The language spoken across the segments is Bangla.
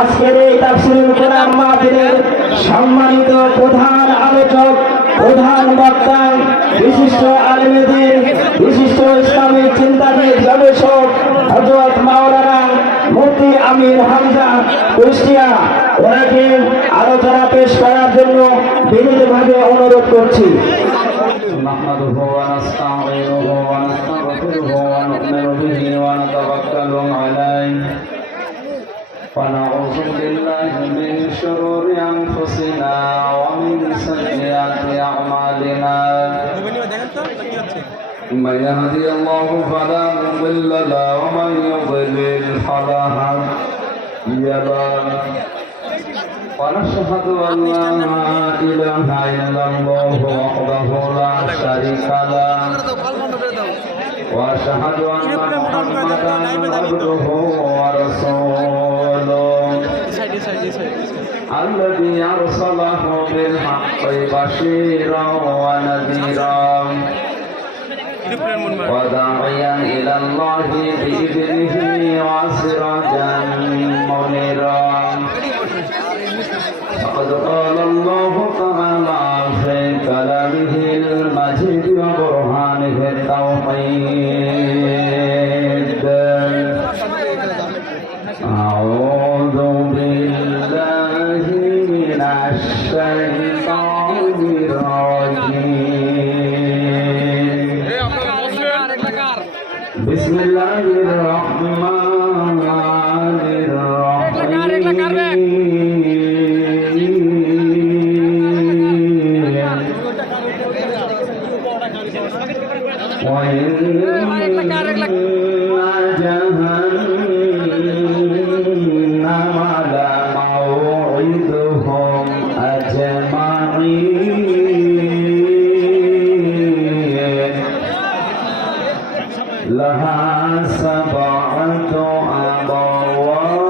আজকের এই তাফসীরুল কোরআন মাহফিলের সম্মানিত প্রধান আলোচক, প্রধান বক্তা, বিশিষ্ট আলেমদের, বিশিষ্ট ইসলামিক চিন্তাবিদ, গবেষক হযরত মাওলানা মুফতি আমির হামজা কুষ্টিয়া, ওনাকে আলোচনা পেশ করার জন্য বিনীতভাবে অনুরোধ করছি। نحمده ونستعينه ونستغفره ونؤمن به ونتوكل عليه ونعوذ بالله من شرور أنفسنا ومن سيئات أعمالنا من يهدي الله فلا مضل له ومن يضلل فلا هادي له ونشهد أن لا إله إلا الله وحده لا شريك له وأشهد أن محمدا عبده ورسوله الذي أرسله بالحق بشيرا ونذيرا وداعيا إلى الله بإذنه وسراجا منيرا فقد قال الله تعالى في كلامه المجيد وبرهانه التوحيد أعوذ بالله من الشيطان الرجيم بسم الله الرحمن الرحيم لها سبعة أبواب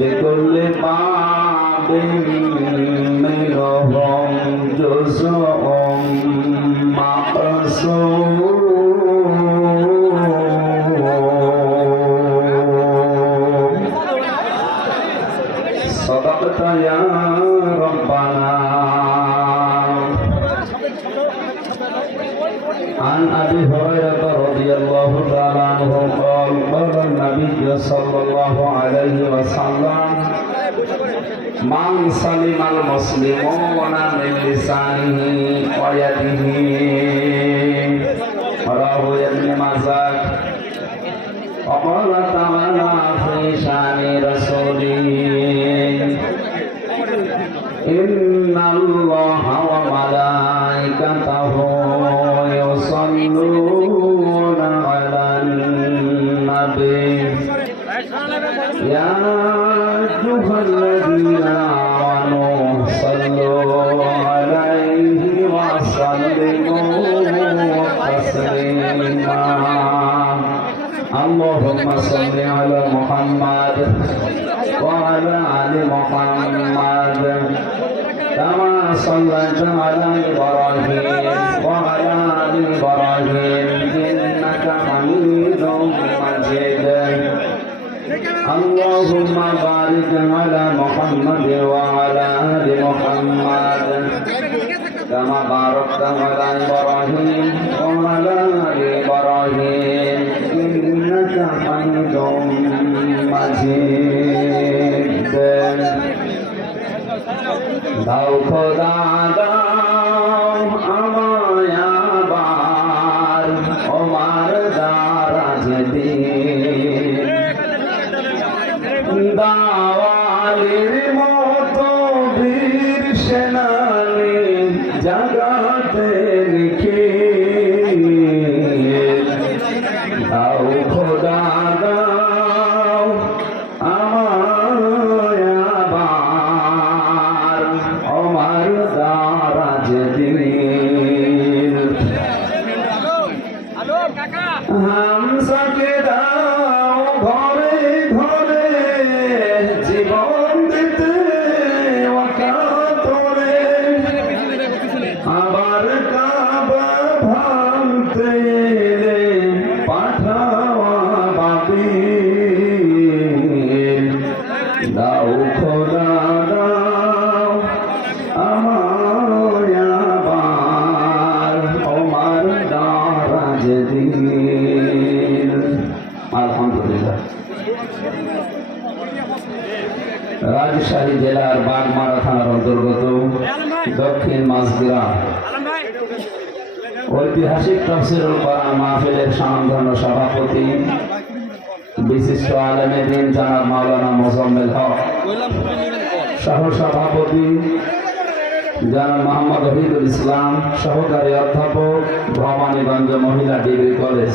لكل باب منهم جزء مقسوم صدقت يا ربنا. عن أبي هريرة رضي الله تعالى عنه قال قال النبي صلى الله عليه وسلم من سلم المسلمون من لسانه ويده رواه ابن ماجه. وقال تعالى في شأن رسوله إن الله وملائكته يصلون على النبي يا أيها الذين آمنوا صلوا عليه وسلموا تسليما. اللهم صل على محمد وعلى آل محمد كما صليت على إبراهيم وعلى آل إبراهيم إنك حميد مجيد. اللهم بارك على محمد وعلى آل محمد كما باركت على إبراهيم وعلى آل إبراهيم إنك حميد مجيد. দাও খোদা দাও আমায় আবার ওমার দারাজ দিন দাওয়ালির মতো বীর সেনানি জাগাতে রেখে দাও খোদা দাও আমায় আবার ওমার দারাজ দিন হামসাকে দাও ঘরে ঘরে জীবন দিতে ওয়াকাতরে আবার কাবা ভাঙতে এলে রাজশাহী জেলার বাগমারা থানার অন্তর্গত দক্ষিণ মাঝগ্রাম ঐতিহাসিক তাফসীরুল কোরআন মাহফিলের স্বনামধন্য সভাপতি বিশিষ্ট আলেমে দ্বীন জনাব মাওলানা মোজাম্মেল হক, সহ সভাপতি জনাব মোহাম্মদ ওহিদুল ইসলাম, সহকারী অধ্যাপক ভবানীগঞ্জ মহিলা ডিগ্রি কলেজ,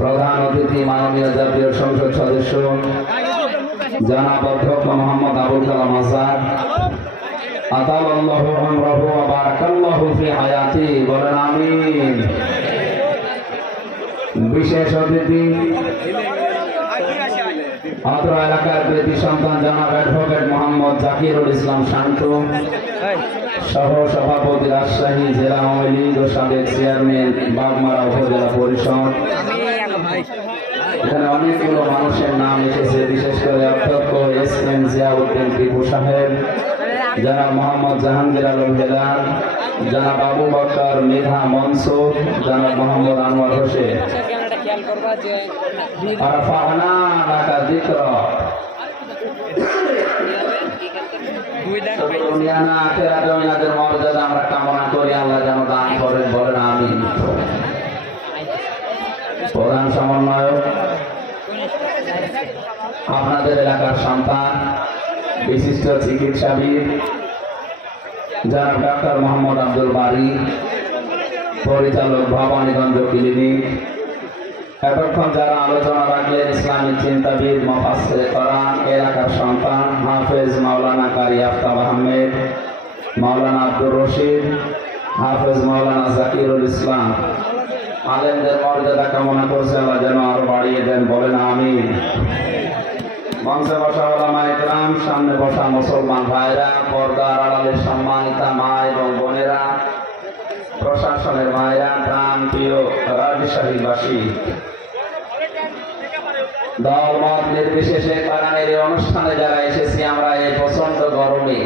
প্রধান অতিথি মাননীয় জাতীয় সংসদ সদস্য জনাব অধ্যক্ষ মোহাম্মদ আবুল কালাম আজাদ, আতালাল্লাহু আমরাহু ওয়া বারাকাল্লাহু ফি হায়াতি, বলেন আমিন। বিশেষ অতিথি অত্র এলাকার কৃতি সন্তান জনাব অ্যাডভোকেট মোহাম্মদ জাকিরুল ইসলাম শান্ত, সহ সভাপতি রাজশাহী জেলা আওয়ামী লীগ ও সাবেক চেয়ারম্যান বাগমারা উপজেলা পরিষদ। এখানে অনেকগুলো মানুষের নাম এসেছে, বিশেষ করে অধ্যক্ষ এস.এম. জিয়াউদ্দিন টিপু সাহেব, জনাব মোহাম্মদ জাহাঙ্গীর আলম হেলাল, জনাব আবু বকর মৃধা মনসুর, জনাব মোহাম্মদ আনোয়ার হোসেন। আরফানা লাকা যিকরা, দুনিয়ানা আখিরাতে ওনাদের মর্যাদা আমরা কামনা করি, আল্লাহ যেন দান করেন, বলেন আমিন। প্রধান সমন্বয়ক আপনাদের এলাকার সন্তান বিশিষ্ট চিকিৎসাবিদ জনাব ডাক্তার মোহাম্মদ আব্দুল বারী, পরিচালক ভবানীগঞ্জ ক্লিনিক। এতক্ষণ যারা আলোচনা রাখলেন ইসলামিক চিন্তাবিদ মুফাসসিরে কোরআন, এলাকার সন্তান হাফেজ মাওলানা কারি আফতাব আহমেদ, মাওলানা আব্দুর রশিদ, হাফেজ মাওলানা জাকিরুল ইসলাম। আলেমদের মর্যাদা কামনা করছে, আল্লাহ যেন আরো বাড়িয়ে দেন, বলেন আমিন। মঞ্চে বসা ওলামায়ে কেরাম, সামনে বসা মুসলমান ভাইরা, পর্দার আড়ালের সম্মানিতা মা এবং বোনেরা, প্রশাসনের মায়েরা, প্রাণ প্রিয় রাজশাহীবাসী, দল মত নির্বিশেষে কোরআনের এই অনুষ্ঠানে যারা এসেছি, আমরা এই প্রচন্ড গরমে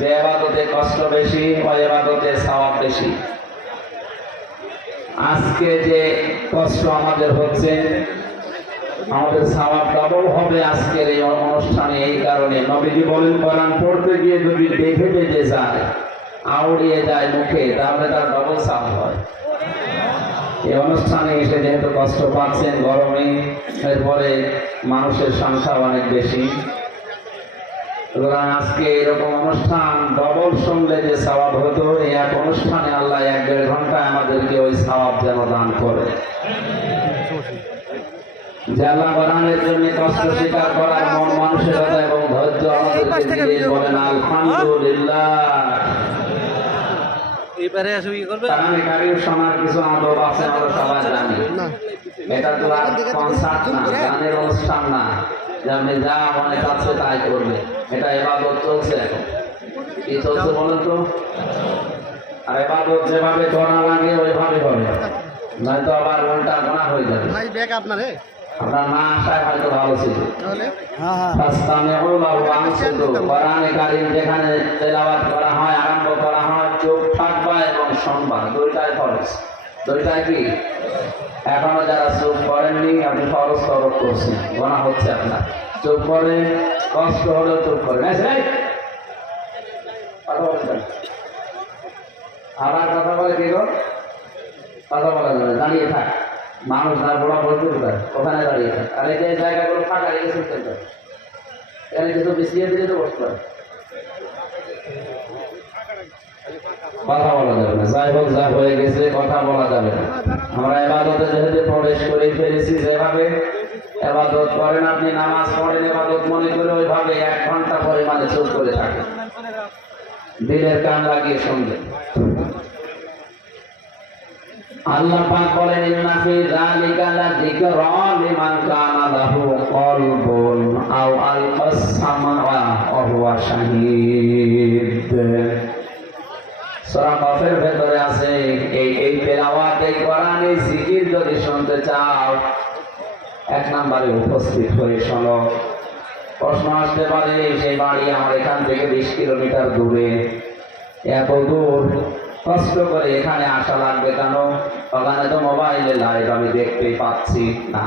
যে ইবাদতে কষ্ট বেশি ওই ইবাদতে সওয়াব বেশি। আজকে যে কষ্ট আমাদের হচ্ছে, আমাদের সওয়াব ডাবল হবে আজকের এই অনুষ্ঠানে। এই কারণে নবীজি বলেন, কোরআন পড়তে গিয়ে যদি দেখে বেজে যায়, আউড়িয়ে যায় মুখে, তাহলে তার ডবল সওয়াব হয়। এই অনুষ্ঠানে এসে যেহেতু কষ্ট পাচ্ছেন গরমে, এরপরে মানুষের সংখ্যা অনেক বেশি, সুতরাং আজকে এরকম অনুষ্ঠান ডবল শুনলে যে সওয়াব হতো, এই এক অনুষ্ঠানে আল্লাহ 1-1.5 ঘন্টায় আমাদেরকে ওই সওয়াব যেন দান করে। যে আল্লাহ কোরআনের জন্য কষ্ট স্বীকার করার মন মানসিকতা এবং ধৈর্য আমাদেরকে দিয়ে, বলেন আলহামদুলিল্লাহ। এবারে আসো কি করবে? কোরআনে কারীম শোনার কিছু আদব আছে, আমরা সবাই জানি। এটা তো আর কনসার্ট না, গানের অনুষ্ঠান না, যে আপনি যা মনে চাচ্ছে তাই করবে। এটা ইবাদত চলছে এখন। কি চলছে বলেন তো? আর ইবাদত যেভাবে করা লাগে ওইভাবে হবে, নয়তো আবার উল্টা গুনাহ হয়ে যাবে। ভাই ব্যাগ আপনারে আপনার না আসায় হয়তো ভালো ছিল। কোরআনে কারীম যেখানে তেলাওয়াত করা হয়, আরম্ভ করা হয়, চোখ থাকবা এবং শুনবা, দুইটাই ফরজ। দুইটাই কি? এখনো যারা চোখ করেননি, আপনি ফরজ তরক করছেন, গুনাহ হচ্ছে আপনার। চোখ করে কষ্ট হলেও চোখ করেন, আবার কথা বলে কি গো? কথা বলা যাবে, দাঁড়িয়ে থাক। মানুষ না বড় বলতে পারে, ওখানে দাঁড়িয়ে থাকে। আর এই যে জায়গাগুলো ফাঁকা রেখে চলতে পারে, এখানে কিছু বিছিয়ে দিলে তো বসতে পারে, কথা বলা যাবে না। যাই হোক, যা হয়ে গেছে কথা বলা যাবে না। আমরা ইবাদতে যেহেতু প্রবেশ করে ফেলেছি, যেভাবে ইবাদত করেন আপনি, নামাজ পড়েন ইবাদত মনে করে, ওইভাবে 1 ঘন্টা পরিমাণে চুপ করে থাকেন, দিলের কান লাগিয়ে শুনবেন। আল্লাহ পাক বলেন, ইন্না ফি যালিকা লাযিকরা লিমান কানা লাহু কলবুন আও আলকাস সামআ ওয়া হুয়া শাহীদ। সূরা কাফের ভেতরে আছে এই তেলাওয়াত, এই কোরআন, এই জিকির যদি শুনতে চাও, 1 নম্বরে উপস্থিত হয়ে শোনো। প্রশ্ন আসতে পারে, সেই বাড়ি আমার এখান থেকে 20 কিলোমিটার দূরে, এত দূর কষ্ট করে এখানে আসা লাগবে কেন? ওখানে তো মোবাইলে লাইভ আমি দেখতেই পাচ্ছি না।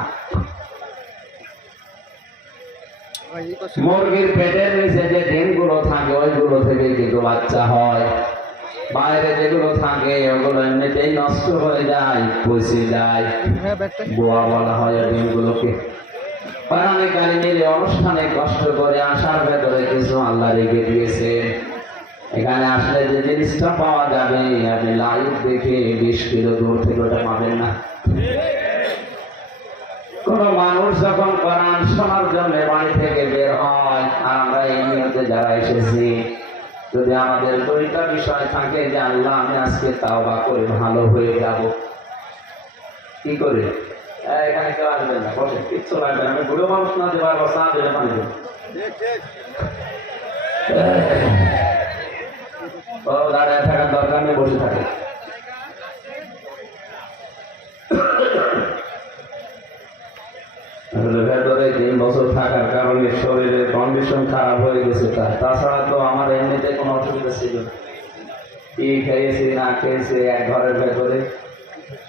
মুরগির পেটের নিচে যে ডিমগুলো থাকে ওইগুলো থেকে কিন্তু বাচ্চা হয়, বাইরে যেগুলো থাকে ওগুলো এমনিতেই নষ্ট হয়ে যায়, পচে যায়, বোয়া বলা হয় ওই ডিমগুলোকে। কোরআনে কারিমের অনুষ্ঠানে কষ্ট করে আসার ভেতরে কিছু আল্লাহ রেখে দিয়েছে। এখানে আসলে যে জিনিসটা পাওয়া যাবে আপনি লাইভ দেখে 20 কিলো দূর থেকে ওটা পাবেন না। কোন মানুষ যখন কোরআন শোনার জন্য বাড়ি থেকে বের হয়, আর আমরা এই নিয়তে যারা এসেছি, যদি আমাদের দুইটা বিষয় থাকে যে আল্লাহ আমি আজকে তাওবা করে ভালো হয়ে যাব, কি করে? এখানে কেউ আসবেন না, বসে, কিচ্ছু লাগবে না, আমি বুড়ো মানুষ না, যে বারবার চা দিলে পানি দেবো। দাঁড়িয়ে থাকার দরকার নেই, বসে থাকে। ভেতরে 3 বছর থাকার কারণে শরীরের কন্ডিশন খারাপ হয়ে গেছে। তাছাড়া তো আমার এমনিতে কোনো অসুবিধা ছিল না। কি খেয়েছি না খেয়েছি, এক ঘরের ভেতরে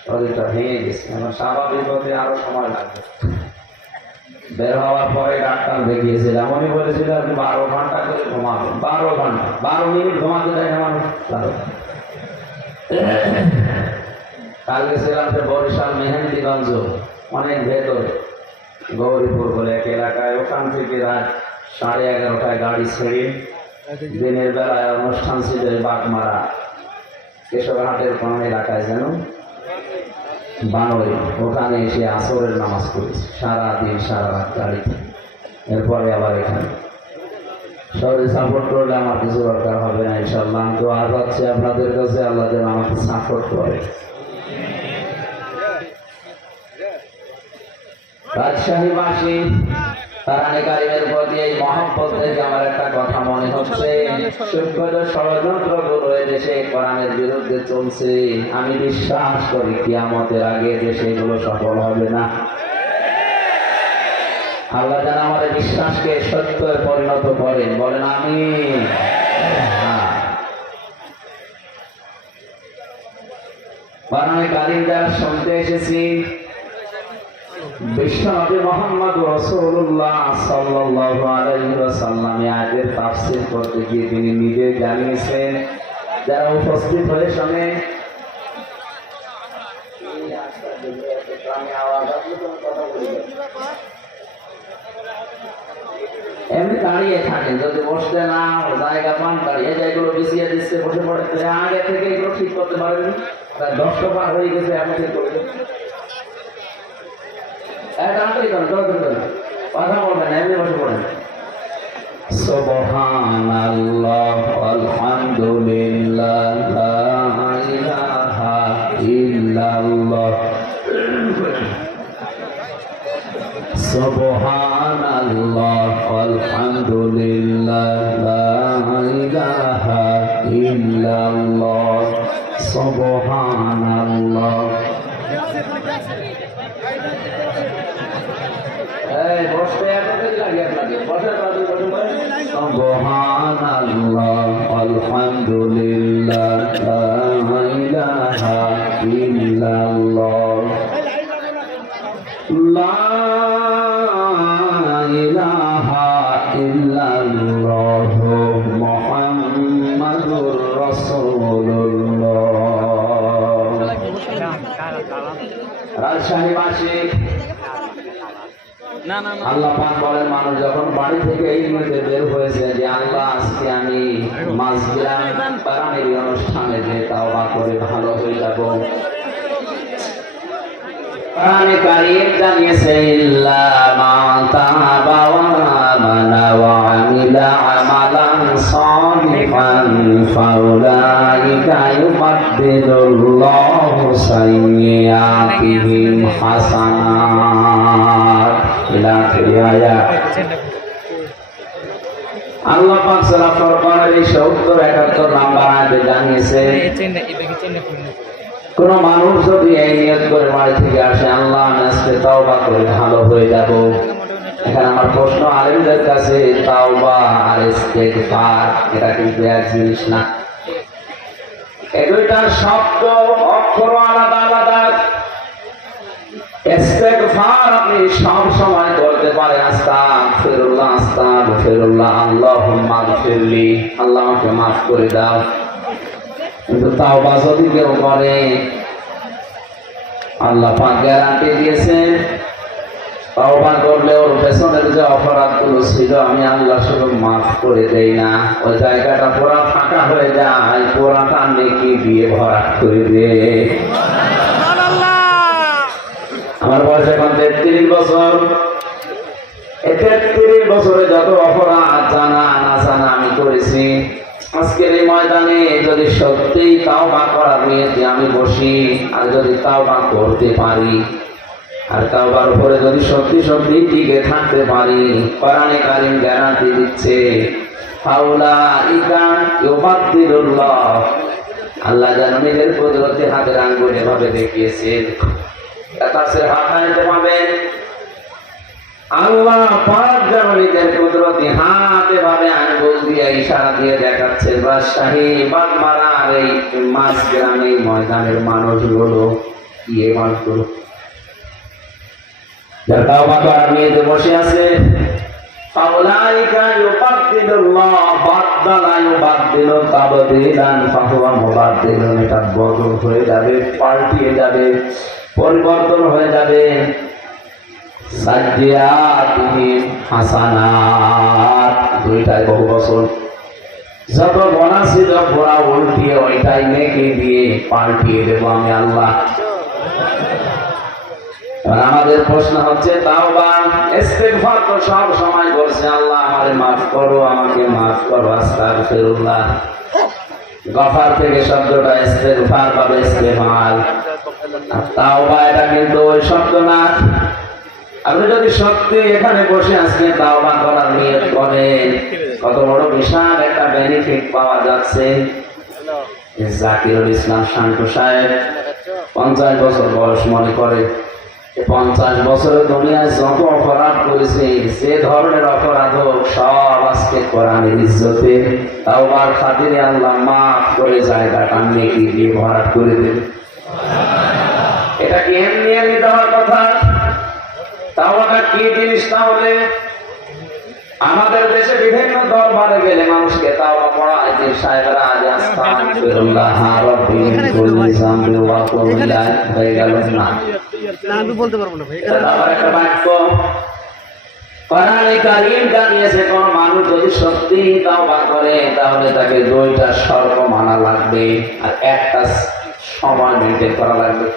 শরীরটা ভেঙে গেছে। আমার স্বাভাবিক হতে আরো সময় লাগবে। বের হওয়ার পরে ডাক্তার দেখিয়েছিলাম, উনি বলেছিল আপনি 12 ঘন্টা করে ঘুমাবেন। 12 ঘন্টা, 12 মিনিট ঘুমাতে দেখে মানুষ। কালকে ছিলাম বরিশাল মেহেন্দিগঞ্জ, অনেক ভেতরে গৌরীপুর বলে এক এলাকায়। ওখান থেকে রাত 11:30টায় গাড়ি ছেড়ে দিনের বেলায় অনুষ্ঠান ছিল বাগমারা কেশবহাটের কোন এলাকায় যেন বানরে, ওখানে এসে আসরের নামাজ পড়েছি সারাদিন সারা রাত গাড়িতে। এরপরে আবার এখানে শরীর সাপোর্ট করলে আমার কিছু দরকার হবে না ইনশাল্লাহ। তো আজ হচ্ছে আপনাদের কাছে আল্লাহ যেন আমাকে সাপোর্ট করে। রাজশাহীবাসী কোরআনে কারিমের প্রতি এই মহব্বত থেকে আমার একটা কথা মনে হচ্ছে, সূক্ষ্ম ষড়যন্ত্রগুলো দেশে কোরআনের বিরুদ্ধে চলছে। আমি বিশ্বাস করি কিয়ামতের আগে দেশে এগুলো সফল হবে না। আল্লাহ যেন আমাদের বিশ্বাসকে সত্যে পরিণত করেন, বলেন আমিন। কোরআনে কারিম যারা শুনতে এসেছি, বিশ্বনবী মুহাম্মদ রাসূলুল্লাহ সাল্লাল্লাহু আলাইহি ওয়াসাল্লাম আয়াতের তাফসীর করতে গিয়ে তিনি নিজে জানিয়েছেন, যারা উপস্থিত হয়ে শুনে এমনি দাঁড়িয়ে থাকেন, যদি বসতে না জায়গা পান দাঁড়িয়ে যেগুলো বিছিয়ে দিচ্ছে বসে পড়ে, আগে থেকে এগুলো ঠিক করতে পারেন। 10টা পার হয়ে গেছে, এখন ঠিক করতে কথা বলবেন, এমনি বসে পড়েন। সুবহানাল্লাহ আলহামদুলিল্লাহ লা ইলাহা ইল্লাল্লাহ সুবহানাল্লাহ আলহামদুলিল্লাহ লা ইলাহা ইল্লাল্লাহ সুবহানাল্লাহ। বসতে এতদিন লাগে আপনাকে, বসার পরে সুবহানাল্লাহ আলহামদুলিল্লাহ লা ইলাহা ইল্লাল্লাহ লা ইলাহা ইল্লাল্লাহ মুহাম্মাদুর রাসূলুল্লাহ। রাজশাহীবাসী আল্লাহ পাক বলেন, মানুষ যখন বাড়ি থেকে এই নিয়তে বের হয়েছে যে আল্লাহ আজকে আমি মাসগ্রাম কোরআনের অনুষ্ঠানে যে তাওবা করে ভালো হয়ে যাব, কোরআনে কারীম জানিয়েছে ইল্লা মা তাবা ওয়া আমানা ওয়া আমিলা আমালান সালিহান ফাউলাইকা ইউবাদদিলুল্লাহু সাইয়্যাতিহিম হাসানাত। আল্লাহ পাক সূরা ফুরকানের 70-71 নাম্বার আয়াতে জানিয়েছে, কোন মানুষ যদি এই নিয়ত করে বাড়ি থেকে আসে আল্লাহ আমি আজকে তাওবা করে ভালো হয়ে যাব। এখানে আমার প্রশ্ন আলেমদের কাছে, তাওবা আর ইস্তেগফার এটা কিন্তু এক জিনিস না। এই দুইটার শব্দ অক্ষর আলাদা আলাদা। ইস্তেগফার আপনি সব সময় বলতে পারেন আস্তাগফিরুল্লাহ আস্তাগফিরুল্লাহ আল্লাহুম্মা গফিরলি, আল্লাহ আমাকে মাফ করে দাও। কিন্তু তাওবা যদি কেউ করে, আল্লাহ পাক গ্যারান্টি দিয়েছেন তাওবা করলে ওর পেছনের যে অপরাধগুলো ছিল আমি আল্লাহ শুধু মাফ করে দেই না, ওই জায়গাটা পুরা ফাঁকা হয়ে যায়, পুরাটা নেকি দিয়ে ভরাট করে দেয়। আমার বয়স এখন 33 বছর। এই 33 বছরে যত অপরাধ জানা না জানা আমি করেছি, আজকের এই ময়দানে যদি সত্যি তাওবা করার নিয়তে আমি বসি, আর যদি তাওবা করতে পারি, আর তাওবার উপরে যদি সত্যি সত্যি টিকে থাকতে পারি, কোরআনে কারীম গ্যারান্টি দিচ্ছে ফাউলাইকা ইউবাদদিলুল্লাহ, আল্লাহ যেন নিজের কুদরতে হাতের আঙ্গুল এভাবে দেখিয়েছেন। তাফসীর হাকাইতে পাবেন আল্লাহ পাক যেন নিজের কুদরতি হাত এভাবে আঙ্গুল দিয়ে ইশারা দিয়ে দেখাচ্ছে রাজশাহী বাগমারার এই মাছ গ্রামে ময়দানের মানুষগুলো কি এই মানুষগুলো যারা তাওবা করার নিয়তে বসে আছে, ফাউলাইকা ইউবাদদিলুল্লাহ বাদদালা ইউবাদদিলু তাবদীলান ফাহুয়া মুবাদদিলুন, এটা বদল হয়ে যাবে, পাল্টিয়ে যাবে, পরিবর্তন হয়ে যাবে। সাজ্জিয়াতিহিম হাসানাত, দুইটাই বহু বছর, যত গোনা ছিল পুরা উল্টিয়ে ওইটাই নেকি দিয়ে পাল্টিয়ে দেবো আমি আল্লাহ। আমাদের প্রশ্ন হচ্ছে তাওবা ইস্তিগফার তো সব সময় করছে, আল্লাহ আমারে মাফ করো, আমাকে মাফ করো, আস্তাগফিরুল্লাহ। গফার থেকে শব্দটা ইস্তিগফার বা ইস্তেমাল, আর তাওবা এটা কিন্তু ওই শব্দ না। আপনি যদি সত্যি এখানে বসে আজকে তাওবা করার নিয়ত করেন, কত বড় বিশাল একটা বেনিফিট পাওয়া যাচ্ছে। জাকিরুল ইসলাম শান্তু সাহেব 50 বছর বয়স, মনে করে 50 বছরের দুনিয়ায় যত অপরাধ করেছে, যে ধরনের অপরাধ হোক সব আজকে কোরআনের ইজ্জতে তাওবার খাতিরে আল্লাহ মাফ করে জায়গাটা নেকি দিয়ে ভরাট করে দেবে। এটা কি এমনি এমনি দেওয়ার কথা? তাওবাটা কি জিনিস? তাহলে আমাদের দেশে বিভিন্ন দরবারে গেলে মানুষকে তাওবা পড়ায় যে সাহেবরা আজ আস্তাগফিরুল্লাহ রাব্বি মিন কুল্লি যামবি ওয়া কুল্লি হয়ে গেল না, আমি বলতে পারবো না ভাই। এটা আবার একটা বাক্য। কোরআনে কারীম জানিয়েছে কোন মানুষ যদি সত্যি তাওবা করে তাহলে তাকে 2টা শর্ত মানা লাগবে আর একটা সময় মেনটেন করা লাগবে।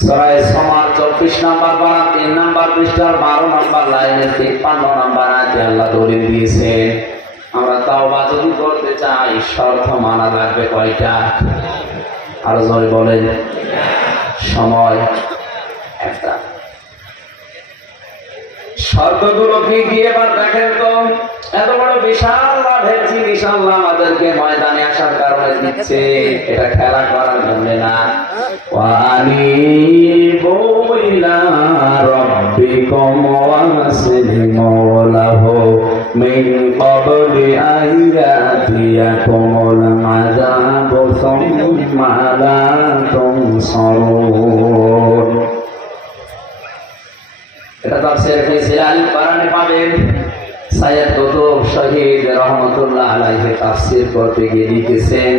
সূরা সমার 24 নম্বর পারা 3 নম্বর পৃষ্ঠার 12 নম্বর লাইনের 53 নম্বর আয়াতে আল্লাহ দলিল দিয়েছেন, আমরা তাওবা যদি করতে চাই শর্ত মানা লাগবে কয়টা? আর জয় বলেন, সময় একটা। শর্তগুলো কি কি এবার দেখেন তো। এত বড় বিশাল লাভের জিনিস আল্লাহ আমাদেরকে ময়দানে আসার কারণে দিচ্ছে, এটা খেলা করার জন্য না। ওয়ানিবু ইলা রাব্বিকুম ওয়াসলিমু লাহু মিন ক্বাবলি আইয়াতিয়াকুমুল আযাবু সুম্মা লা তুনসারুন। এটা তাফসীর ফিসিলাল কোরআনে পাবেন। সাইয়্যিদ কুতুব শহীদ রহমাতুল্লাহ আলাইহি তাফসীর করতে গিয়ে লিখেছেন,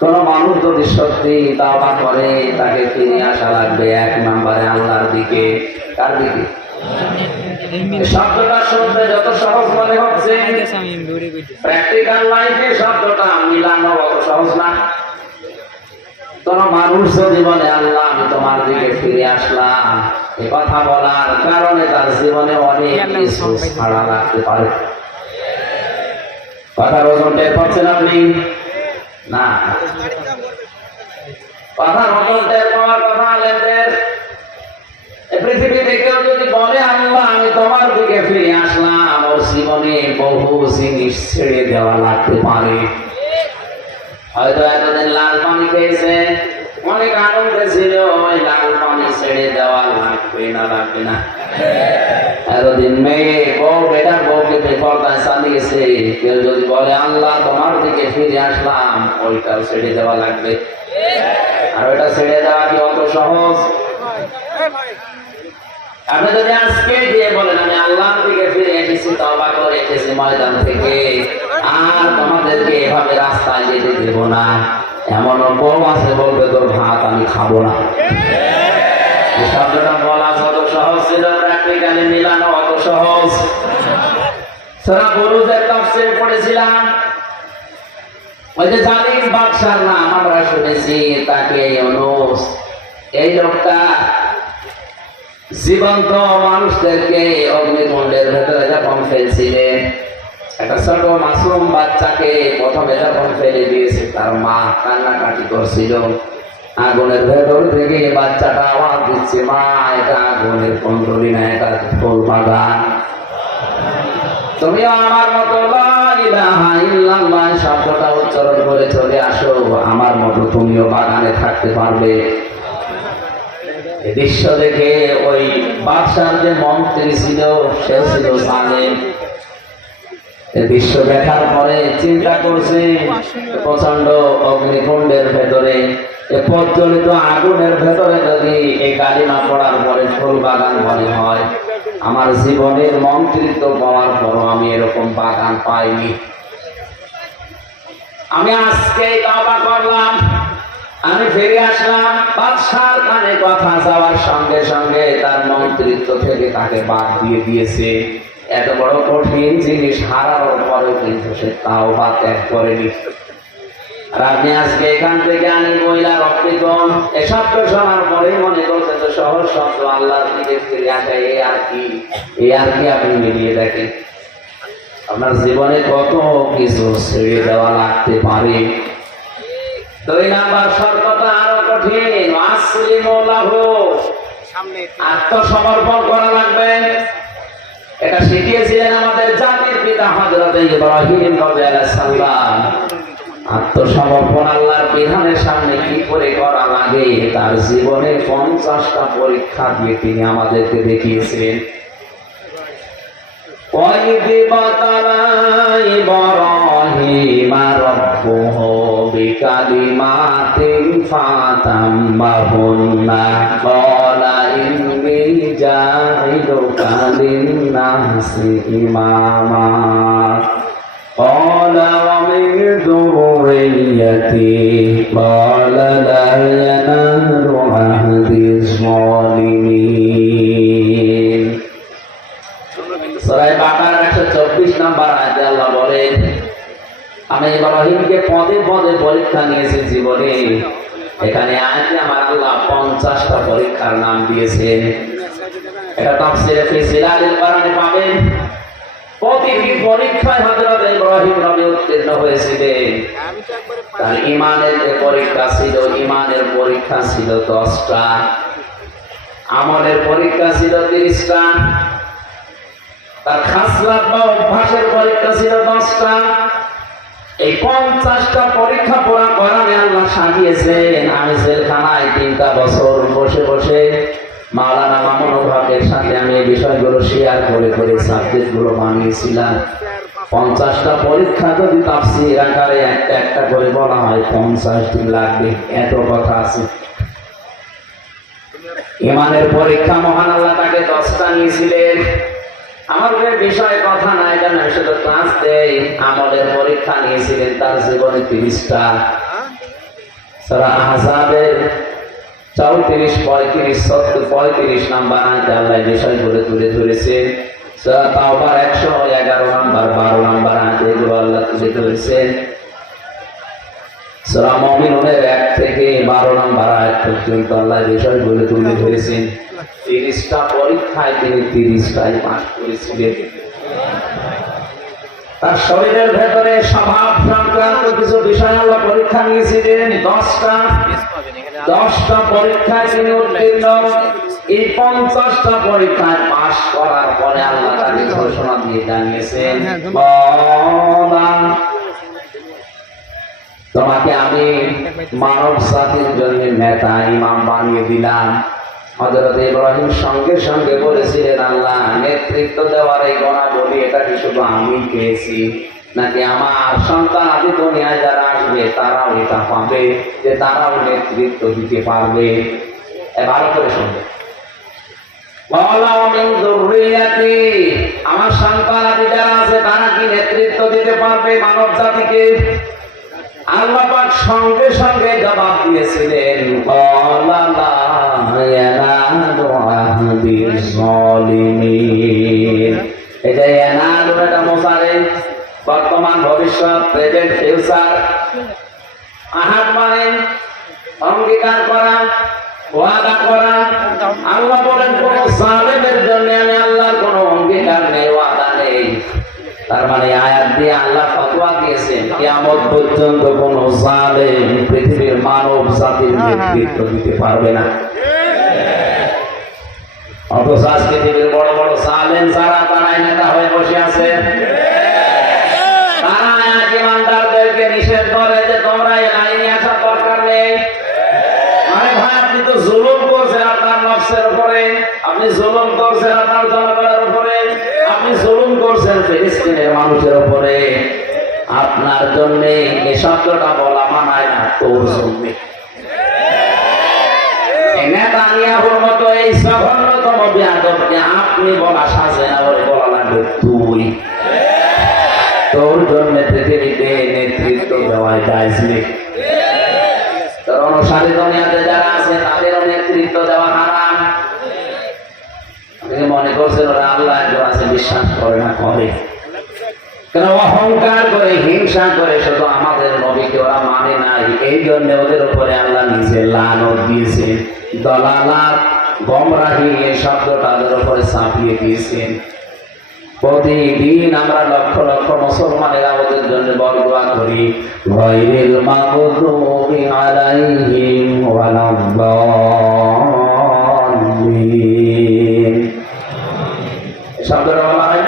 কোন মানুষ যদি সত্যি তাওবা করে তাকে ফিরে আসা লাগবে 1 নম্বরে আল্লাহর দিকে। কার দিকে? শব্দটা শুনতে যত সহজ মনে হচ্ছে, প্র্যাকটিক্যাল লাইফে শব্দটা মিলানো অত সহজ না। কোন মানুষ যদি বলে আল্লাহ আমি তোমার দিকে ফিরে আসলাম, এই কথা বলার কারণে তার জীবনে অনেক কিছু ছাড়া লাগতে পারে। কথার ওজন টের পাচ্ছেন আপনি? না, কথার ওজন টের পাওয়ার কথা আলেমদের। পৃথিবীতে কেউ যদি বলে আল্লাহ আমি তোমার দিকে ফিরে আসলাম, ওর জীবনে বহু জিনিস ছেড়ে দেওয়া লাগতে পারে। হয়তো এতদিন লাল পানি খেয়েছে, অনেক আনন্দে ছিল, ওই লাল পানি ছেড়ে দেওয়া লাগবে না? লাগবে না? এতদিন মেয়ে বউ বেটার বউকে বেপরদায় চালিয়েছে, কেউ যদি বলে আল্লাহ তোমার দিকে ফিরে আসলাম, ওইটাও ছেড়ে দেওয়া লাগবে। আর ওইটা ছেড়ে দেওয়া কি অত সহজ? আপনি যদি আজকে দিয়ে বলেন আমি আল্লাহর দিকে ফিরে এসেছি, তওবা করে এসেছি ময়দান থেকে, আর তোমাদেরকে এভাবে রাস্তায় যেতে দেব না, এমন বউ আছে বলবে তোর ভাত আমি খাবো না। এই শব্দটা বলা যত সহজ ছিল, প্র্যাকটিক্যালি মিলানো অত সহজ। সূরা বুরুজের তাফসীর পড়েছিলাম, ওই যে জালিম বাদশার নাম আমরা শুনেছি, তাকে ইউনূস, এই লোকটা জীবন্ত মানুষদেরকে অগ্নিকুণ্ডের ভেতরে যখন ফেলছিলেন, একটা ছোট মাসুম বাচ্চাকে প্রথমে যখন ফেলে দিয়েছে, তার মা কান্নাকাটি করছিল। আগুনের ভেতর থেকে বাচ্চাটা আওয়াজ দিচ্ছে, মা এটা আগুনের কুণ্ডলী না, এটা ফুল বাগান। তুমিও আমার মতো লা ইলাহা ইল্লাল্লাহ শব্দটা উচ্চারণ করে চলে আসো, আমার মতো তুমিও বাগানে থাকতে পারবে। এই দৃশ্য দেখে ওই বাদশার যে মন্ত্রী ছিল, সে ছিল জালেম। এই দৃশ্য দেখার পরে চিন্তা করছে, প্রচন্ড অগ্নিকুণ্ডের ভেতরে, প্রজ্বলিত আগুনের ভেতরে যদি এই কালিমা পড়ার পরে ফুল বাগান মনে হয়, আমার জীবনের মন্ত্রিত্ব পাওয়ার পরও আমি এরকম বাগান পাইনি। আমি আজকে তওবা করলাম, আমি ফিরে আসলাম। বাদশার কানে কথা যাওয়ার সঙ্গে সঙ্গে তার মন্ত্রিত্ব থেকে তাকে বাদ দিয়ে দিয়েছে। এত বড় কঠিন জিনিস হারানোর পরেও কিন্তু সে তাওবা ত্যাগ করেনি। আর আপনি আজকে এখান থেকে আমি মহিলা রক্ষিতন এ শব্দ শোনার পরেই মনে করছেন তো সহজ শব্দ, আল্লাহর দিকে ফিরে আসা, এই আর কি আপনি মিলিয়ে দেখেন আপনার জীবনে কত কিছু ছেড়ে দেওয়া লাগতে পারে। 2 নাম্বার শর্তটা আরো কঠিন, আসলিমু লাহু, আত্মসমর্পণ করা লাগবে। এটা শিখিয়েছিলেন আমাদের জাতির পিতা হযরত ইব্রাহিম রাদিয়াল্লাহু সাল্লাম। আত্মসমর্পণ আল্লাহর বিধানের সামনে কি করে করা লাগে, তার জীবনে 50টা পরীক্ষা দিয়ে তিনি আমাদেরকে দেখিয়েছিলেন। وَإِذِ ابْتَلَى إِبْرَاهِيمَ رَبُّهُ بِكَلِمَاتٍ فَأَتَمَّهُنَّ قَالَ إِنِّي جَاعِلُكَ لِلنَّاسِ إِمَامًا قَالَ وَمِنْ ذُرِّيَّتِي قَالَ لَا يَنَالُ عَهْدِي الظَّالِمِينَ। সূরা বাকারার 124 নম্বর আয়াতে আল্লাহ বলেন, আমি ইব্রাহিমকে পদে পদে পরীক্ষা নিয়েছি জীবনে। এখানে আয়াতে আমার আল্লাহ 50টা পরীক্ষার নাম দিয়েছেন। এটা তাফসীরে ফি জিলালিল কোরআনে পাবেন। প্রতিটি পরীক্ষায় হযরত ইব্রাহিম নবী উত্তীর্ণ হয়েছিলেন। তার ঈমানের যে পরীক্ষা ছিল, ঈমানের পরীক্ষা ছিল 10টা, আমলের পরীক্ষা ছিল 30টা, তার খাসলাত বা অভ্যাসের পরীক্ষা ছিল 10টা। এই 50টা পরীক্ষা পুরা কোরআনে আল্লাহ সাজিয়েছেন। আমি জেলখানায় 3টা বছর বসে বসে মাওলানা মামুনুল হকের সাথে আমি এই বিষয়গুলো শেয়ার করে করে সাবজেক্টগুলো বানিয়েছিলাম। 50টা পরীক্ষা যদি তাফসীর আকারে একটা একটা করে বলা হয় 50 দিন লাগবে, এত কথা আছে। ঈমানের পরীক্ষা মহান আল্লাহ তাকে 10টা নিয়েছিলেন। আমার বিষয়ে কথা নাই, কেন আমি শুধু ক্লাস দেই। আমলের পরীক্ষা নিয়েছিলেন তার জীবনে 30টা। সূরা আহজাবের 34, 35, 35 নাম্বার আয়াতে আল্লাহ বিষয়গুলো তুলে ধরেছেন। সূরা তাওবার 111 নাম্বার, 12 নাম্বার আয়াতে এগুলো আল্লাহ তুলে ধরেছেন। সূরা মুমিনুনের 1 থেকে 12 নাম্বার আয়াত পর্যন্ত আল্লাহ বিষয়গুলো তুলে ধরেছেন। 30টা পরীক্ষায় তিনি 30টাই পাস করেছিলেন। তার শরীরের ভেতরে স্বভাব সংক্রান্ত কিছু বিষয় আল্লাহ পরীক্ষা নিয়েছিলেন 10টা পরীক্ষায় তিনি উত্তীর্ণ। এই 50টা পরীক্ষায় পাস করার পরে আল্লাহ তাকে ঘোষণা দিয়ে জানিয়েছেন, তোমাকে আমি মানব জাতির জন্য নেতা ইমাম বানিয়ে দিলাম। হযরত ইব্রাহিম সঙ্গে সঙ্গে বলেছিলেন, আল্লাহ নেতৃত্ব দেওয়ার এই গুণাবলী এটা কি শুধু আমি পেয়েছি, নাকি আমার সন্তান আদি দুনিয়ায় যারা আসবে তারাও এটা পাবে, যে তারাও নেতৃত্ব দিতে পারবে? ভালো করে শুনবে। ক্বালা ওয়া মিন যুররিয়াতি, আমার সন্তানাদি যারা আছে তারা কি নেতৃত্ব দিতে পারবে মানব জাতিকে? আল্লাহ পাক সঙ্গে সঙ্গে জবাব দিয়েছিলেন, ক্বালা লা ইয়ানালু আহদিজ যালিমিন। এই যে ইয়ানালু এটা মুসারে বর্তমান ভবিষ্যৎ, প্রেজেন্ট ফিউচার। আহাদ মানে অঙ্গীকার করা, ওয়াদা করা। আল্লাহ বলেন কোন জালেমের জন্য আমি আল্লাহর কোন অঙ্গীকার নেই, ওয়াদা নেই। তার মানে আয়াত দিয়ে আল্লাহ ফতোয়া দিয়েছেন কিয়ামত পর্যন্ত কোন জালেম পৃথিবীর মানব জাতির নেতৃত্ব দিতে পারবে না। অথচ আজ পৃথিবীর বড় বড় জালেম যারা তারাই নেতা হয়ে বসে আছে। তারা ইমানদারদেরকে নিষেধ করে যে তোমরা এই লাইনে আসার দরকার নেই। আরে ভাই, আপনি তো জুলুম করছেন আপনার নফসের উপরে, আপনি জুলুম করছেন আপনার জনগণের উপরে, আপনি জুলুম করছেন ফিলিস্তিনের মানুষের উপরে। আপনার জন্য এই শব্দটা বলা মানায় না, তোর জন্য। নেতানিয়াহুর মতো এই জঘন্যতম বেয়াদবকে আপনি বলা সাজে না, ওরে বলা লাগবে তুই। তোর জন্য পৃথিবীতে নেতৃত্ব দেওয়া জায়েজ নেই। তোর অনুসারী দুনিয়াতে যারা আছে তাদেরও নেতৃত্ব দেওয়া হারাম। আপনি মনে করছেন ওরা আল্লাহ একজন আছে, বিশ্বাস করে না? করে। কেন? অহংকার করে, হিংসা করে শুধু আমাদের নবীকে ওরা মানে নাই। এই জন্য ওদের উপরে আল্লাহ নিজে লানত দিয়েছেন। দলালাত, গোমরাহি এই শব্দটা তাদের উপরে চাপিয়ে দিয়েছেন। প্রতিদিন আমরা লক্ষ লক্ষ মুসলমানেরা ওদের জন্য বরদোয়া করি, গায়রিল মাগদুবি আলাইহিম ওয়ালাদ-দাল্লিন। শব্দটা বলা হয়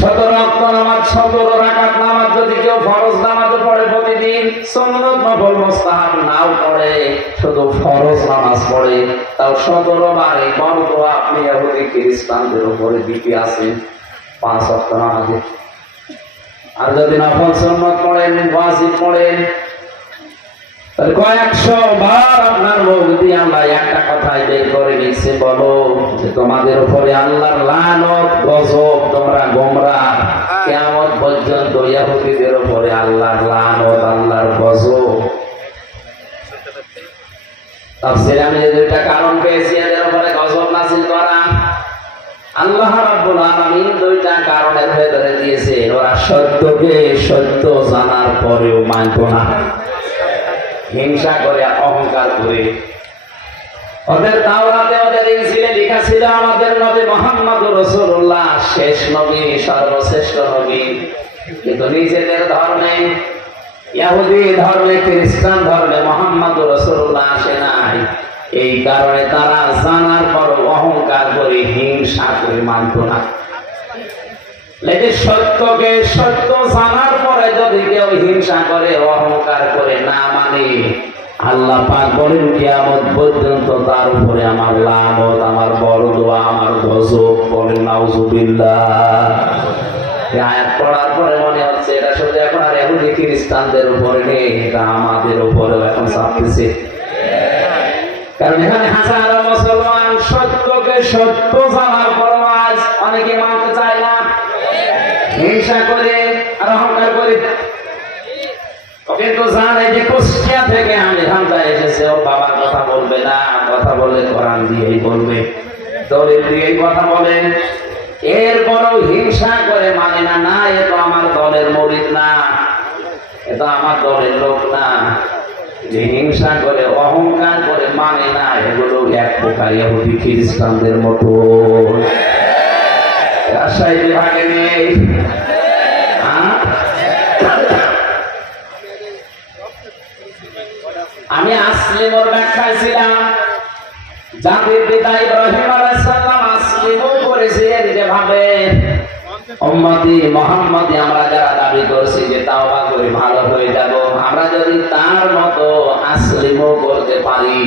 17 ওয়াক্ত নামাজ, 17 রাকাত নামাজ যদি কেউ ফরজ নামাজে পড়ে প্রতিদিন, সুন্নাত নফল মুস্তাহাব নাও পড়ে, শুধু ফরজ নামাজ পড়ে, তাও 17 বারে বরদোয়া আপনি ইহুদি খ্রিস্টানদের উপরে দিতে আছেন 5 ওয়াক্ত নামাজে। আর যদি নফল সুন্নাত পড়েন, ওয়াজিব পড়েন, তাহলে কয়েকশো বার আপনার মুখ দিয়ে আল্লাহ একটা কথাই বের করে নিচ্ছে, বলো যে তোমাদের উপরে আল্লাহর লানত, গজব, তোমরা গোমরাহ। কিয়ামত পর্যন্ত ইহুদিদের উপরে আল্লাহর লানত, আল্লাহর গজব। তাফসীরে আমি যে দুইটা কারণ পেয়েছি এদের উপরে গজব নাযিল করা, আল্লাহ রাব্বুল আলামিন দুইটা কারণের ভেতরে দিয়েছে। ওরা সত্যকে সত্য জানার পরেও মানত না, হিংসা করে, অহংকার করে। ওদের তাওরাতে, ওদের ইনজিলে লেখা ছিল আমাদের নবী মুহাম্মদুর রাসূলুল্লাহ শেষ নবী, সর্বশ্রেষ্ঠ নবী। কিন্তু নিজেদের ধর্মে, ইহুদি ধর্মে, খ্রিস্টান ধর্মে মুহাম্মদুর রাসূলুল্লাহ আসে নাই। এই কারণে তারা জানার পর অহংকার করে, হিংসা করে মানত না। লেগে সত্যকে সত্য জানার পরে যদি কেউ হিংসা করে, অহংকার করে, না মানে, আল্লাহ পাক বলেন কিয়ামত পর্যন্ত তার উপরে আমার লানত, আমার বরদোয়া, আমার গজব। বলেন নাউজুবিল্লাহ। এই আয়াত পড়ার পরে মনে হচ্ছে এটা শুধু এখন আর ইহুদি খ্রিস্টানদের উপরে নেই, এটা আমাদের উপরেও এখন চাপতেছে। কারণ এখানে হাজারো মুসলমান সত্যকে সত্য জানার পর আজ অনেকে মানতে চায় না, হিংসা করে আর অহংকার করে। কিন্তু জানে যে কুষ্টিয়া থেকে আমি হামজায় এসেছে, ওর বাবার কথা বলবে না, কথা বললে কোরআন দিয়েই বলবে, দলিল দিয়েই কথা বলে। এরপরও হিংসা করে মানে না, না এ তো আমার দলের মুরিদ না, এ তো আমার দলের লোক না। যে হিংসা করে, অহংকার করে মানে না, এগুলো এক প্রকার ইহুদি খ্রিস্টানদের মতো। রাজশাহী বিভাগে নেই। আমি আসলিমর ব্যাখ্যায় ছিলাম। জাতির পিতা ইব্রাহিম আলাইহিস সালাম আসলিমও করেছিলেন যেভাবে। উম্মতি মুহাম্মদি আমরা যারা দাবি করছি যে তাওবা করে ভালো হয়ে যাব, আমরা যদি তার মতো আসলিমও করতে পারি।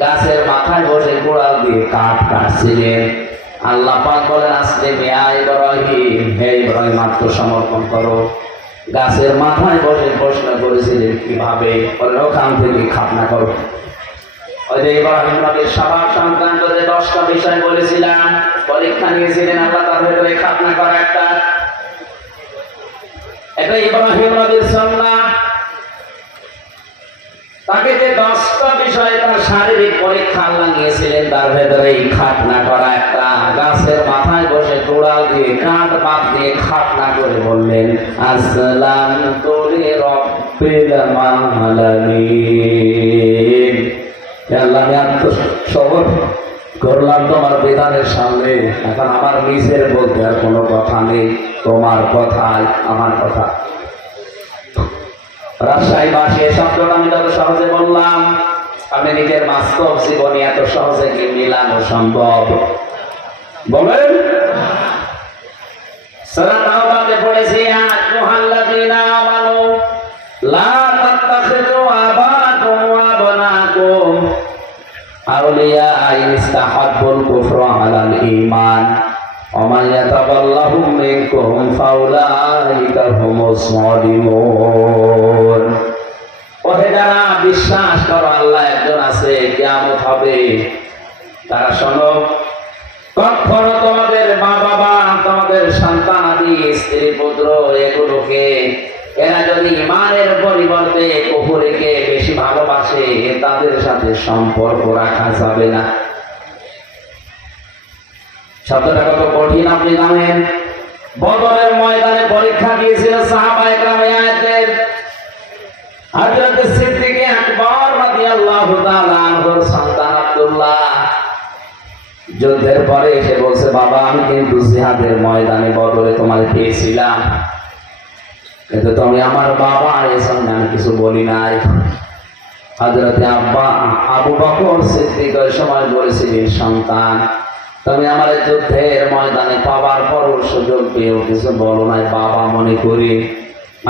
গাছের মাথায় বসে কোড়াল দিয়ে কাঠ কাটছিলেন। আল্লাহ পাক বলেন আসলিম ইয়া ইব্রাহিম, হে ইব্রাহিম আত্মসমর্পণ করো। গাছের মাথায় বসে প্রশ্ন করেছিলেন কিভাবে? ওখান থেকে খাতনা করো। ওই ওই যে ইব্রাহিম নবীর স্বভাব সংক্রান্ত যে 10টা বিষয় বলেছিলাম, পরীক্ষা নিয়েছিলেন আল্লাহ, তার ভেতরে খাতনা করা একটা, এটা ইব্রাহিম নবীর সুন্নাহ। তাকে যে 10টা বিষয় তার শারীরিক পরীক্ষা আল্লাহ নিয়েছিলেন, তার ভেতরে এই খাতনা করা একটা। গাছের মাথায় বসে কোড়াল দিয়ে কাঠ বাদ দিয়ে খাতনা করে বললেন, আসলামতু লিরাব্বিল আলামিন। আল্লাহ, আমি আত্মসমর্পণ করলাম তোমার বিধানের সামনে। এখন আমার নিজের বলতে আর কোনো কথা নেই, তোমার কথাই আমার কথা। রাজশাহীবাসী এই শব্দটা আমি যত সহজে বললাম, আপনি নিজের বাস্তব জীবনে এত সহজে কি মিলানো সম্ভব? বলেন। সূরা তাওবাতে পড়েছি, ইয়া আইয়ুহাল্লাযীনা আমানু লা তাত্তাখিযু আবাকুম ওয়া আবনাকুম আউলিয়া ইন ইসতাহাব্বুল কুফরা আলাল ঈমান ওয়া মান ইয়াতাওয়াল্লাহুম মিনকুম ফাউলাইকা হুমুস সালিমুন। ওহে যারা বিশ্বাস করো আল্লাহ একজন আছে, কিয়ামত হবে, তারা শোনো, কখনো তোমাদের মা বাবা, তোমাদের সন্তানাদি, স্ত্রী পুত্র, এগুলোকে এরা যদি ঈমানের পরিবর্তে কুফরকে বেশি ভালোবাসে, তাদের সাথে সম্পর্ক রাখা যাবে না। শব্দটা কত কঠিন আপনি জানেন। বদরের ময়দানে পরীক্ষা দিয়েছিল সাহাবায়ে কেরাম এই আয়াতের। হযরত সিদ্দিক আকবর রাদিয়াল্লাহু তাআলা আনহুর সন্তান আব্দুল্লাহ যুদ্ধের পরে এসে বলছে, বাবা আমি কিন্তু জিহাদের ময়দানে বদরে তোমায় পেয়েছিলাম, কিন্তু তুমি আমার বাবা, এর সঙ্গে আমি কিছু বলি নাই। হযরতে আবু বকর সিদ্দিক ওই সময় বলেছিলেন, সন্তান তুমি আমার যুদ্ধের ময়দানে পাওয়ার পর সুযোগ পেয়েও কিছু বলো নাই, বাবা মনে করি।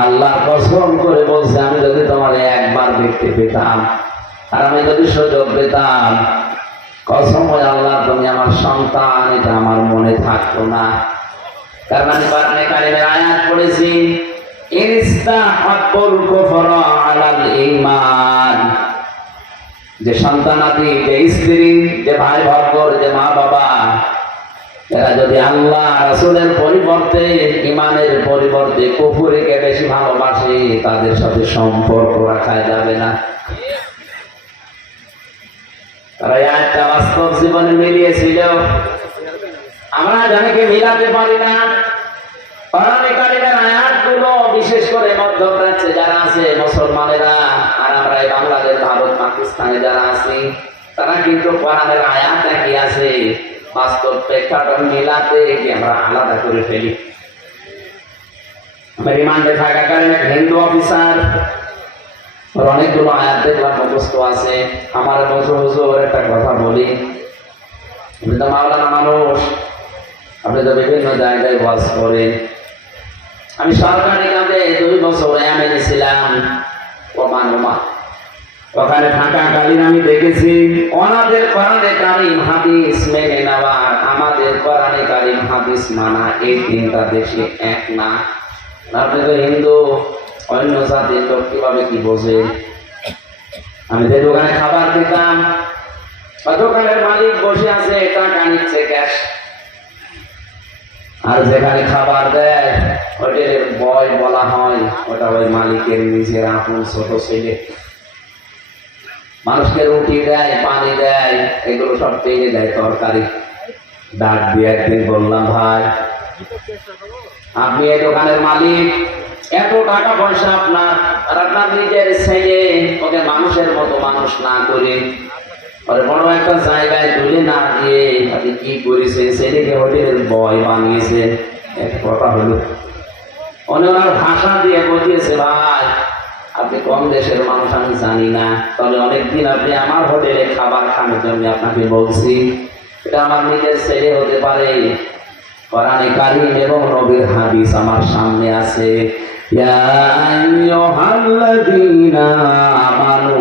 আল্লাহর কসম করে বলছে, আমি যদি তোমার একবার দেখতে পেতাম আর আমি যদি সুযোগ পেতাম, কসম হয় আল্লাহ তুমি আমার সন্তান, এটা আমার মনে থাকতো না। কারণ আমি কোরআনে কারিমের আয়াত পড়েছি, ইস্তাহাব্বুল কুফরা আলাল ঈমান। যে সন্তানাদি, যে স্ত্রী, যে ভাই ভক্কর, যে মা বাবা, এরা যদি আল্লাহ রাসূলের পরিবর্তে, ঈমানের পরিবর্তে কুফরকে বেশি ভালোবাসে, তাদের সাথে সম্পর্ক রাখা যাবে না। তারা এই আয়াতটা বাস্তব জীবনে মিলিয়েছিল, আমরা অনেকে মিলাতে পারি না। কোরআনে কারিমের আয়াতগুলো বিশেষ করে মধ্যপ্রাচ্যে যারা আছে মুসলমানেরা, আর আমরা এই বাংলাদেশ, ভারত, পাকিস্তানে যারা আছি, তারা কিন্তু কোরআনের আয়াত একই আছে, বাস্তব প্রেক্ষাপট মিলাতে কি আমরা আলাদা করে ফেলি। আমি রিমান্ডে থাকাকালীন এক হিন্দু অফিসার, ওর অনেকগুলো আয়াত দেখলাম মুখস্থ আছে। আমার বলছো, হুজুর একটা কথা বলি, আপনি তো মাওলানা মানুষ, আপনি তো বিভিন্ন জায়গায় ওয়াজ করেন। আমি সরকারি কাজে 2 বছর এমএলএ ছিলাম ওমা। ওখানে থাকাকালীন আমি দেখেছি ওনাদের কোরআনে কারিম হাদিস মেনে নেওয়া আর আমাদের কোরআনে কারিম হাদিস মানা, এই 3টা দেশে এক না। আপনি তো হিন্দু, অন্য জাতির লোক কিভাবে কি বোঝে? আমি যে দোকানে খাবার দিতাম, দোকানের মালিক বসে আছে, টাকা নিচ্ছে ক্যাশ, আর যেখানে খাবার দেয় হোটেলের বয় বলা হয়, ওটা ওই মালিকের নিজের আপন ছোট ছেলে। মানুষকে রুটি দেয়, পানি দেয়, এগুলো সব টেনে দেয় তরকারি। ডাক দিয়ে একদিন বললাম, ভাই আপনি এই দোকানের মালিক, এত টাকা পয়সা আপনার, আর আপনার নিজের ছেলে ওকে মানুষের মতো মানুষ না করে বড় একটা জায়গায় তুলে না দিয়ে আপনি কি করেছে, ছেলেকে হোটেলের বয় বানিয়েছে। এক কথা হলো ওনার ভাষা দিয়ে বলিয়েছে, ভাই আপনি কোন দেশের মানুষ আমি জানি না, তবে অনেকদিন আপনি আমার হোটেলে খাবার খাওয়ার জন্য আপনাকে বলছি, এটা আমার নিজের ছেলে হতে পারে। কোরআনে কারিম এবং নবীর হাদিস আমার সামনে আছে। ইয়া আইয়ুহাল্লাযীনা আমানু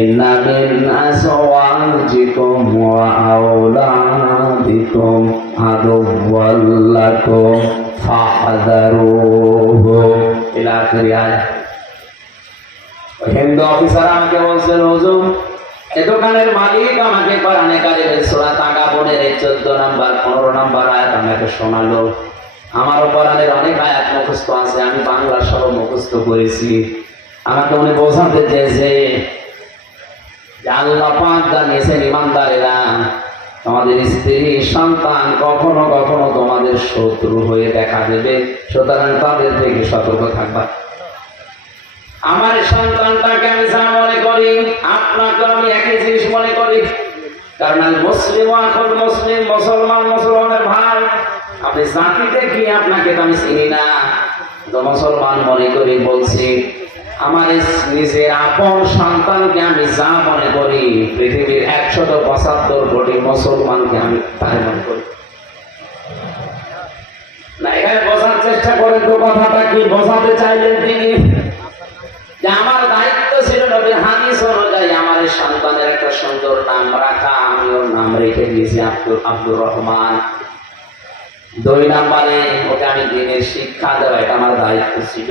ইন্না মিন আযওয়াজিকুম ওয়া আওলাদিকুম আদুওয়াল লাকুম ফাহযারুহু ইলা আখির আয়াত। হিন্দু অফিসার আমাকে বলছেন, হুজুর এই দোকানের মালিক আমাকে কোরআনে কারিমের সূরা তাগাবুনের 14 নাম্বার 15 নাম্বার আয়াত আমাকে শোনালো। আমারও কোরআনের অনেক আয়াত মুখস্থ আছে, আমি বাংলা সহ মুখস্থ করেছি। আমাকে উনি বোঝাতে চেয়েছে যে আল্লাহ পাক জানিয়েছেন ইমানদারেরা, তোমাদের স্ত্রী সন্তান কখনো কখনো তোমাদের শত্রু হয়ে দেখা দেবে, সুতরাং তাদের থেকে সতর্ক থাকবা। আমার সন্তানটাকে আমি যা মনে করি, আপনাকে আমি একই জিনিস মনে করি, কারণ মুসলিম এখন মুসলিম, মুসলমান মুসলমানের ভাই। আপনি জাতি দেখি আপনাকে তো আমি চিনি না, তো মুসলমান মনে করি বলছি। আমার নিজের আপন সন্তানকে আমি যা মনে করি, পৃথিবীর 175 কোটি মুসলমানকে আমি তাই মনে করি না। এখানে বোঝার চেষ্টা করেন তো কথাটা কি বোঝাতে চাইলেন তিনি, যে আমার দায়িত্ব ছিল নবীর হাদিস অনুযায়ী আমার এই সন্তানের একটা সুন্দর নাম রাখা। আমি ওর নাম রেখে দিয়েছি আব্দুর রহমান। 2 নম্বরে ওকে আমি দ্বীনের শিক্ষা দেওয়া, এটা আমার দায়িত্ব ছিল।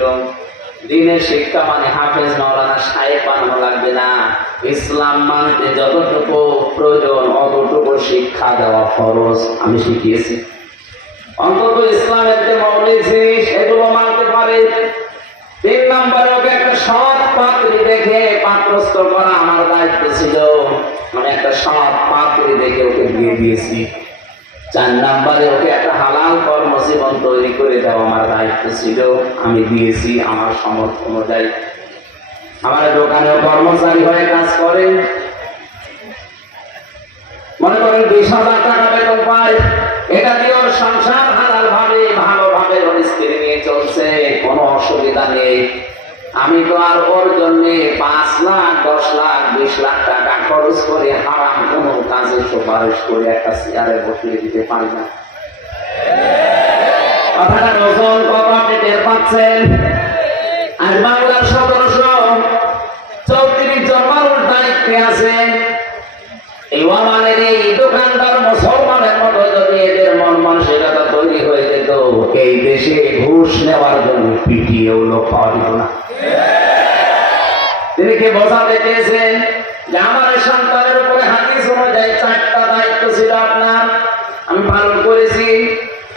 দ্বীনের শিক্ষা মানে হাফেজ মাওলানা সাহেব বানানো লাগবে না, ইসলাম মানতে যতটুকু প্রয়োজন অতটুকু শিক্ষা দেওয়া ফরজ আমি শিখিয়েছি। অন্তত ইসলামের যে মৌলিক জিনিস এগুলো মানতে পারে। 3 নম্বরে ওকে একটা সৎ পাত্রী দেখে পাত্রস্থ করা আমার দায়িত্ব ছিল, মানে একটা সৎ পাত্রী দেখে ওকে বিয়ে দিয়েছি। 4 নম্বরে ওকে একটা হালাল কর্মজীবন তৈরি করে দেওয়া আমার দায়িত্ব ছিল, আমি দিয়েছি আমার সামর্থ্য অনুযায়ী। আমার দোকানেও কর্মচারী হয়ে কাজ করে, মনে করেন 20,000 টাকা বেতন পায়, এটা দিয়ে ওর সংসার হালাল ভাবে ভালোভাবে ওর স্ত্রী নিয়ে চলছে, কোনো অসুবিধা নেই। আমি তো আর ওর জন্য 5 লাখ 10 লাখ 20 লাখ টাকা খরচ করে হারাম কোনো কাজে সুপারিশ করে একটা চেয়ারে বসিয়ে দিতে পারি না। কথাটার ওজন কত আপনি টের পাচ্ছেন? আজ বাংলার 1734 জন মানুষ দায়িত্বে আছে। এই ওমানের এই দোকানদার মুসলমানের মতো যদি এদের মন মানসিকতা তৈরি হয়ে যেত, এই দেশে ঘুষ নেওয়ার জন্য পিটিয়েও লোক পাওয়া যেত না। তিনি কি বোঝাতে চেয়েছেন যে আমার সন্তানের উপরে হাদিস অনুযায়ী 4টা দায়িত্ব ছিল আপনার, আমি পালন করেছি।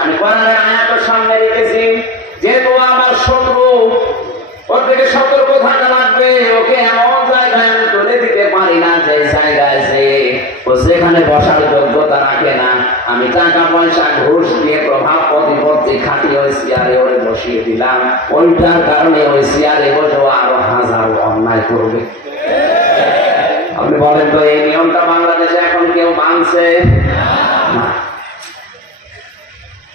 আমি কোরআনের আয়াত সামনে রেখেছি, যেহেতু আমার শত্রু, ওর থেকে সতর্ক থাকা লাগবে। ওকে এমন জায়গায় আমি তুলে দিতে পারি না যে জায়গায় যে ও যেখানে বসার যোগ্যতা রাখে না। আমি টাকা পয়সা ঘুষ দিয়ে প্রভাব প্রতিপত্তি খাটিয়ে ওই চেয়ারে ওরে বসিয়ে দিলাম, ওইটার কারণে ওই চেয়ারে বসে আরো হাজারো অন্যায় করবে। আপনি বলেন তো এই নিয়মটা বাংলাদেশে এখন কেউ মানছে না?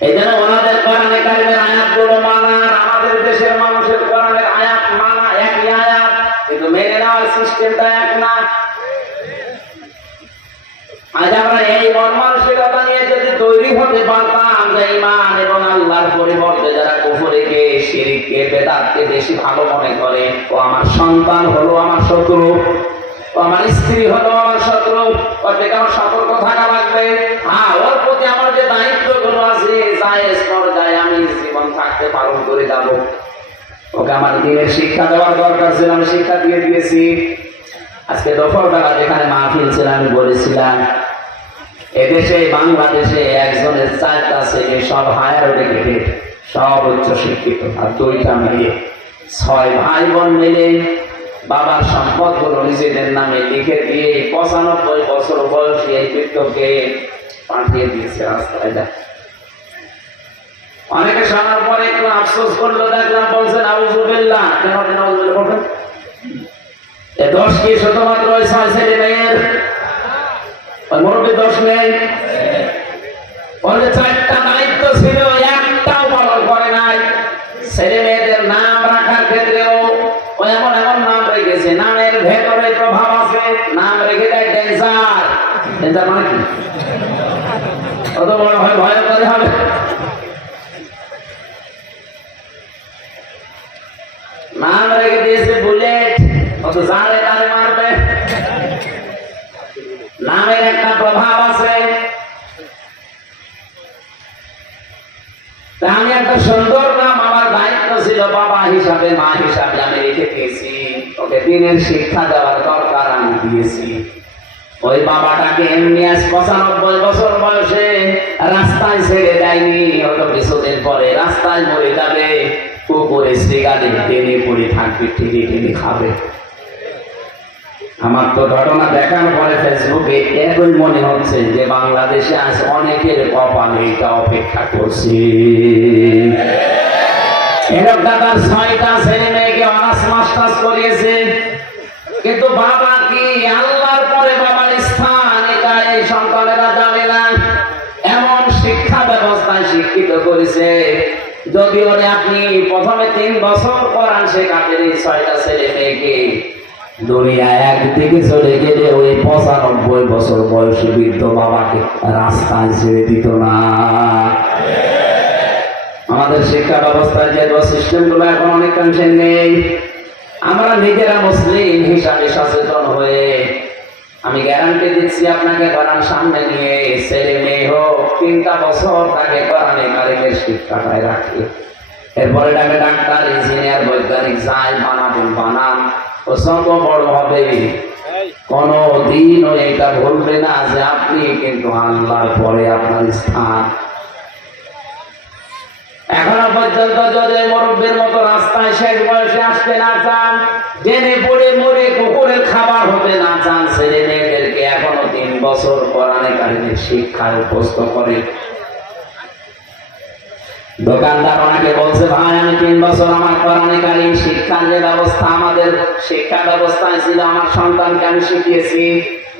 এই জন্য ওনাদের কোরআনে কারিমের আয়াতগুলো মানার, আমাদের দেশের মানুষের কোরআনের আয়াত মানা একই আয়াত, কিন্তু মেনে নেওয়ার সিস্টেমটা এক না। আজ আমরা এই মন মানসিকতা নিয়ে যদি তৈরি হতে পারতাম যে ঈমান এবং আল্লাহর পরিবর্তে যারা কুফরকে, শিরককে, বেদাতকে বেশি ভালো মনে করে, ও আমার সন্তান হলো আমার শত্রু, ও আমার স্ত্রী হলো আমার শত্রু, ওর থেকে আমার সতর্ক থাকা লাগবে। হ্যাঁ, ওর প্রতি আমার যে দায়িত্বগুলো আছে জায়েজ পর্যায়ে আমি জীবন থাকতে পালন করে যাব। ওকে আমার দ্বীনের শিক্ষা দেওয়ার দরকার ছিল, আমি শিক্ষা দিয়ে দিয়েছি। আজকে দফরদারা যেখানে মাহফিল ছিল আমি বলেছিলাম, এদেশে বাংলাদেশে একজনের 4টা ছেলে, সব হায়ার এডুকেটেড, সব উচ্চ শিক্ষিত, আর 2টা মেয়ে। 6 ভাই বোন মিলে বাবার সম্পদ গুলো নিজেদের নামে লিখে দিয়ে 95 বছর বয়সী এই বৃদ্ধকে পাঠিয়ে দিয়েছে রাস্তায়। অনেকে শোনার পরে একটু আফসোস করলো, দেখলাম বলছেন আউযুবিল্লাহ। কেন আউযুবিল্লাহ বলবেন? এ দোষ কি শুধুমাত্র ওই 6 ছেলে মেয়ের? ওই মুরব্বী দোষ নেই? ওর 4টা দায়িত্ব ছিল, একটাও পালন করে নাই। ছেলে মেয়েদের নাম রাখার ক্ষেত্রেও ও এমন এমন নাম রেখেছে, নামের ভেতরে প্রভাব আছে। নাম রেখে দেয় ডেঞ্জার। ডেঞ্জার মানে কি? অত বড় হয় ভয়ঙ্কর হবে। নাম রেখে দিয়েছে বুলেট, অত জানে তারে মারবে। নামের একটা প্রভাব আছে। আমি একটা সুন্দর নাম, আমার দায়িত্ব ছিল বাবা হিসাবে, মা হিসাবে আমি রেখে দিয়েছি। ওকে দ্বীনের শিক্ষা দেওয়ার দরকার, আমি দিয়েছি। ওই বাবাটাকে এমনি আজ 95 বছর বয়সে রাস্তায় ছেড়ে দেয়নি, হয়তো কিছুদিন পরে রাস্তায় মরে যাবে, পুকুরে সিগারেট টেনে পড়ে থাকবে, টেনে টেনে খাবে। আমার তো ঘটনা দেখার পরে ফেসবুকে একই মনে হচ্ছে যে বাংলাদেশে আজ অনেকের কপালে এটা অপেক্ষা করছে। এরকম দাদার 6টা ছেলে মেয়েকে অনার্স মাস্টার্স করিয়েছে, কিন্তু বাবা কি আল্লাহর পরে বাবার স্থান এটা এই সন্তানেরা যাবে না, এমন শিক্ষা ব্যবস্থায় শিক্ষিত করেছে। যদি ওরে আপনি প্রথমে 3 বছর কোরআন শেখাতেন এই 6টা ছেলে মেয়েকে, দুনিয়া একদিকে চলে গেলে ওই 95 বছর বয়সী বৃদ্ধ বাবাকে রাস্তায় ছেড়ে দিত না। আমাদের শিক্ষা ব্যবস্থায় যে সিস্টেম গুলো এখন অনেকাংশে নেই। আমরা নিজেরা মুসলিম হিসাবে সচেতন হয়ে, আমি গ্যারান্টি দিচ্ছি আপনাকে কোরআন সামনে নিয়ে ছেলে মেয়ে হোক 3টা বছর তাকে কোরআনে কারিমের শিক্ষাটায় রাখে, এরপরে তাকে ডাক্তার ইঞ্জিনিয়ার বৈজ্ঞানিক যাই বানাবেন বানান, ও যত বড় হবে কোনদিন ও এটা বলবে না যে আপনি কিন্তু আল্লাহর পরে আপনার স্থান। এখনো পর্যন্ত যদি মুরব্বীর মতো রাস্তায় শেষ বয়সে আসতে না চান, জেনে পড়ে মরে কুকুরের খাবার হতে না চান, ছেলে মেয়েদেরকে এখনো 3 বছর কোরআনে কারিমের শিক্ষায় অভ্যস্ত করে। দোকানদার ওনাকে বলছে, ভাই আমি 3 বছর আমার কোরআনে কারিম শিক্ষার যে ব্যবস্থা আমাদের শিক্ষা ব্যবস্থায় ছিল আমার সন্তানকে আমি শিখিয়েছি।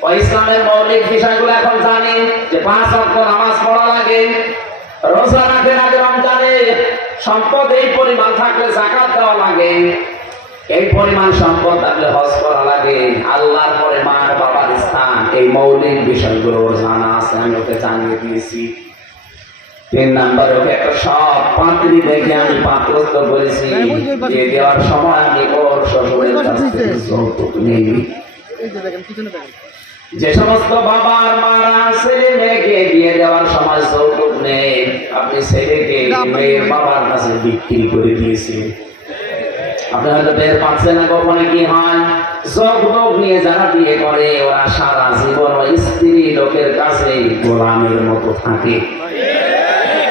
ওই ইসলামের মৌলিক বিষয়গুলো এখন জানি, যে 5 ওয়াক্ত নামাজ পড়া লাগে, রোজা রাখে আগে রমজানে, সম্পদ এই পরিমাণ থাকলে যাকাত দেওয়া লাগে, এই পরিমাণ সম্পদ থাকলে হজ করা লাগে, আল্লাহর পরে মা আর বাবার স্থান, এই মৌলিক বিষয়গুলো জানা আছে, আমি ওকে জানিয়ে দিয়েছি। 3 নাম্বার ওকে একটা সব পাত্রী দেখে আমি পাত্রস্থ করেছি, যে দেওয়ার সময় আমি ওর শ্বশুরের কাছ থেকে যৌতুক নেই। যে সমস্ত বাবা আর মারা ছেলে মেয়েকে বিয়ে দেওয়ার সময় যৌতুক নেই, আপনি ছেলেকে মেয়ের বাবার কাছে বিক্রি করে দিয়েছেন। আপনি হয়তো টের পাচ্ছেন না কখনো কি হয়, যৌতুক নিয়ে যারা বিয়ে করে ওরা সারা জীবন ওই স্ত্রী লোকের কাছে গোলামের মতো থাকে।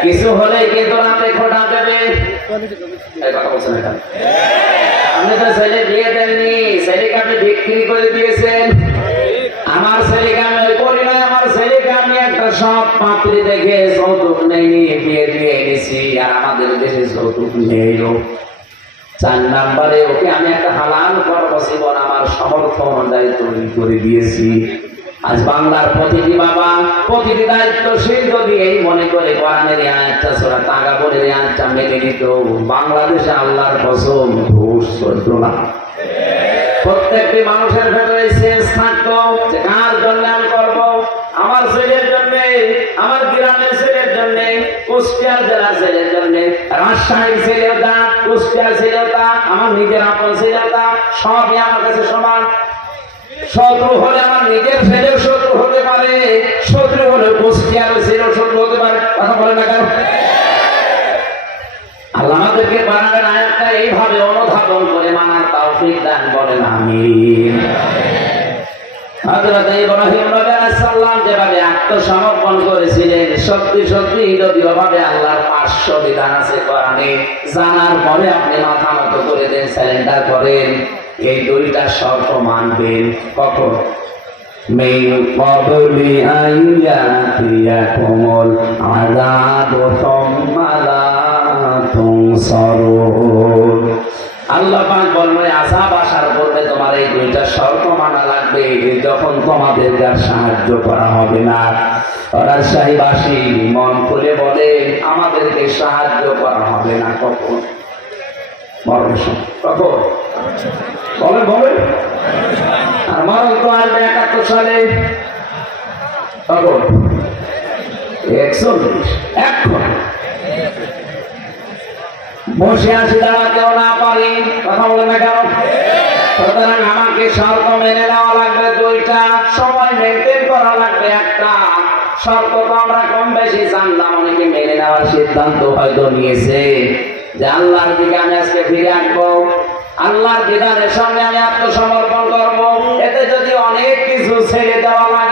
কিছু হলে কিন্তু রাতে খোটা দেবে। কথা বলছেন এটা, আপনি তো ছেলে বিয়ে দেননি, ছেলেকে আপনি বিক্রি করে দিয়েছেন। আমার ছেলেকে আমি ওই করি নাই, আমার ছেলেকে আমি একটা সব পাত্রী দেখে যৌতুক নেইনি বিয়ে দিয়ে এনেছি, আর আমাদের দেশে যৌতুক নেই। 4 নাম্বারে ওকে আমি একটা হালাল কর্মজীবন আমার সামর্থ্য অনুযায়ী তৈরি করে দিয়েছি। আজ বাংলার প্রতিটি বাবা প্রতিটি দায়িত্বশীল যদি এই মনে করে কোরআনের আয়াতটা সূরা তাগাবনের আয়াতটা মেনে নিত, বাংলাদেশে আল্লাহর কসম ঘুষ চলতো না। প্রত্যেকটি মানুষের ভেতরে সেন্স থাকতো যে কার জন্য আমি করবো, আমার ছেলের জন্য, আমার গ্রামের ছেলের জন্য, কুষ্টিয়ার জেলার ছেলের জন্য, রাজশাহীর ছেলেটা, কুষ্টিয়ার ছেলেটা, আমার নিজের আপন ছেলেটা, সবই আমার কাছে সমান। শত্রু হলে আমার নিজের ছেলের শত্রু হতে পারে, শত্রু হলে কুষ্টিয়ার ছেলের শত্রু হতে পারে। কথা বলে না কেন? আল্লাহ আমাদেরকে বানানোর আয়াতটা এইভাবে অনুধাবন করে মানার তৌফিক দান করেন, আমিন। হযরত ইব্রাহিম আলাইহিস সালাম যেভাবে আত্মসমর্পণ করেছিলেন, সত্যি সত্যি যদিওভাবে আল্লাহর 500 বিধান আছে কোরআনে, জানার পরে আপনি মাথা নত করে দেন, সারেন্ডার করেন, এই 2টা শর্ত মানবেন। কখন? মিন ক্বাবলি আইয়াতিয়াকুমুল আযাবু সুম্মা লা তুনসারুন। আল্লাহ পাক বলবেন আযাব আসার পূর্বে তোমার এই 2টা শর্ত মানা লাগবে, যখন তোমাদের আর সাহায্য করা হবে না। রাজশাহীবাসী মন খুলে বলে আমাদেরকে সাহায্য করা হবে না। কখন? মরণ কখন? বলেন বলেন। আর মরণ তো আসবে 71 সালে। কখন? 41 এখন বসে আছি, দাঁড়াতেও না পারি। কথা বলে না কেন? সুতরাং আমাকে শর্ত মেনে নেওয়া লাগবে 2টা, সময় মেনটেন করা লাগবে 1টা। শর্ত তো আমরা কম বেশি জানলাম, অনেকে মেনে নেওয়ার সিদ্ধান্ত হয়তো নিয়েছে যে আল্লাহর দিকে আমি আজকে ফিরে আসবো, আল্লাহর বিধানের সামনে আমি আত্মসমর্পণ করবো। এতে যদি অনেক কিছু ছেড়ে দেওয়া লাগে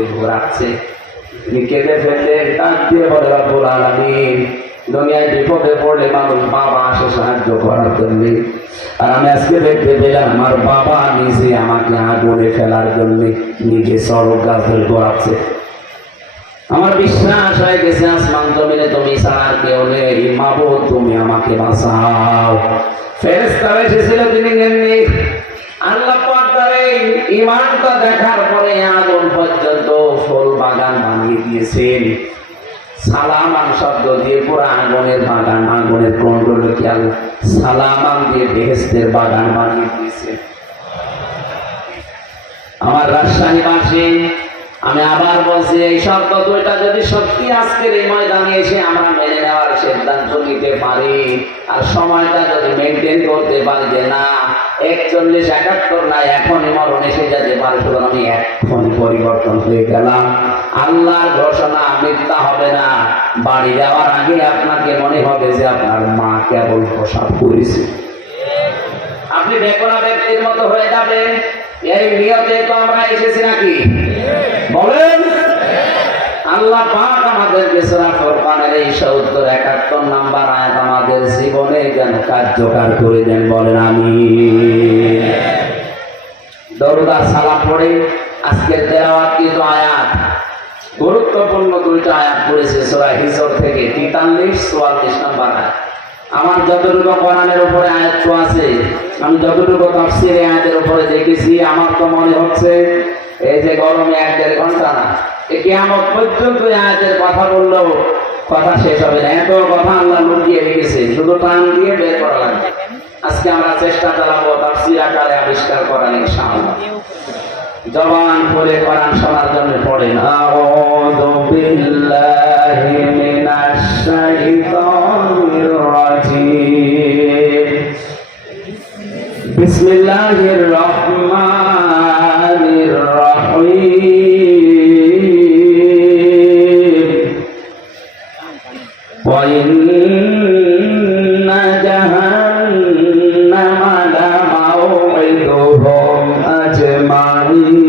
ঘুরে ঘোরাচ্ছে। তিনি কেঁদে ফেললে ডাক দিয়ে বলে রব্বুল আলামিন, দুনিয়ায় বিপদে পড়লে মানুষ বাবা আসে সাহায্য করার জন্য, আর আমি আজকে দেখতে পেলাম আমার বাবা নিজে আমাকে আগুনে ফেলার জন্য নিজে সড়ক গাছের ঘোরাচ্ছে। আমার বিশ্বাস হয়ে গেছে আসমান জমিনে তুমি ছাড়া আর কেউ নেই, মাবুদ তুমি আমাকে বাঁচাও। ফেরেশতারা এসেছিল তিনি এমনি আল্লাহ পাক তার এই ঈমানটা দেখার পরে আগুন পর্যন্ত ফুল বাগান বানিয়ে দিয়েছেন। সালামান শব্দ দিয়ে পুরো আগুনের বাগান, আগুনের কন্ট্রোল খেয়াল, সালামান দিয়ে বেহেশতের বাগান বানিয়ে দিয়েছেন। আমার রাজশাহীবাসী, আমি আবার বলছি এই শব্দ দুইটা যদি সত্যি আজকের এই ময়দানে এসে আমরা মেনে নেওয়ার সিদ্ধান্ত নিতে পারি, আর সময়টা যদি মেনটেন করতে পারি যে না 41-71 না এখনই মরণ এসে যেতে পারে, সুতরাং আমি এখন পরিবর্তন হয়ে গেলাম, আল্লাহর ঘোষণা মিথ্যা হবে না। বাড়ি যাওয়ার আগে আপনাকে মনে হবে যে আপনার মা কেবল প্রসাদ করেছে, আপনি বেকরা ব্যক্তির মতো হয়ে যাবেন। এই নিয়তে তো আমরা এসেছি নাকি বলেন? আল্লাহ পাক আমাদেরকে সূরা ফুরকানের এই 70-71 নাম্বার আয়াত আমাদের জীবনে যেন কার্যকর করে দেন, বলেন আমিন। দরুদ আর সালাম পড়ে আজকের তেলাওয়াতকৃত আয়াত, গুরুত্বপূর্ণ দুইটা আয়াত পড়েছে সূরা হিজর থেকে 43-44 নাম্বার আয়াত। আমার যতটুকু কোরআনের উপরে আয়াত আছে, আমি যতটুকু তাফসীরে আয়াতের উপরে দেখেছি, আমার তো মনে হচ্ছে এই যে গরমে 1-1.5 ঘন্টা না, কিয়ামত পর্যন্ত আয়াতের কথা বললেও কথা শেষ হবে না, এত কথা আল্লাহ লুকিয়ে রেখেছে, শুধু টান দিয়ে বের করা লাগবে। আজকে আমরা চেষ্টা চালাবো তাফসীর আকারে আবিষ্কার করার ইনশাআল্লাহ। জবান খুলে কোরআন শোনার জন্য পড়েন আউযু বিল্লাহি মিনাশ শাইতানির রাজিম, বিসমিল্লাহির রহমানির রহিম, ওয়া ইন্না জাহান্নামা লামাউইদুহুম আজমাইন,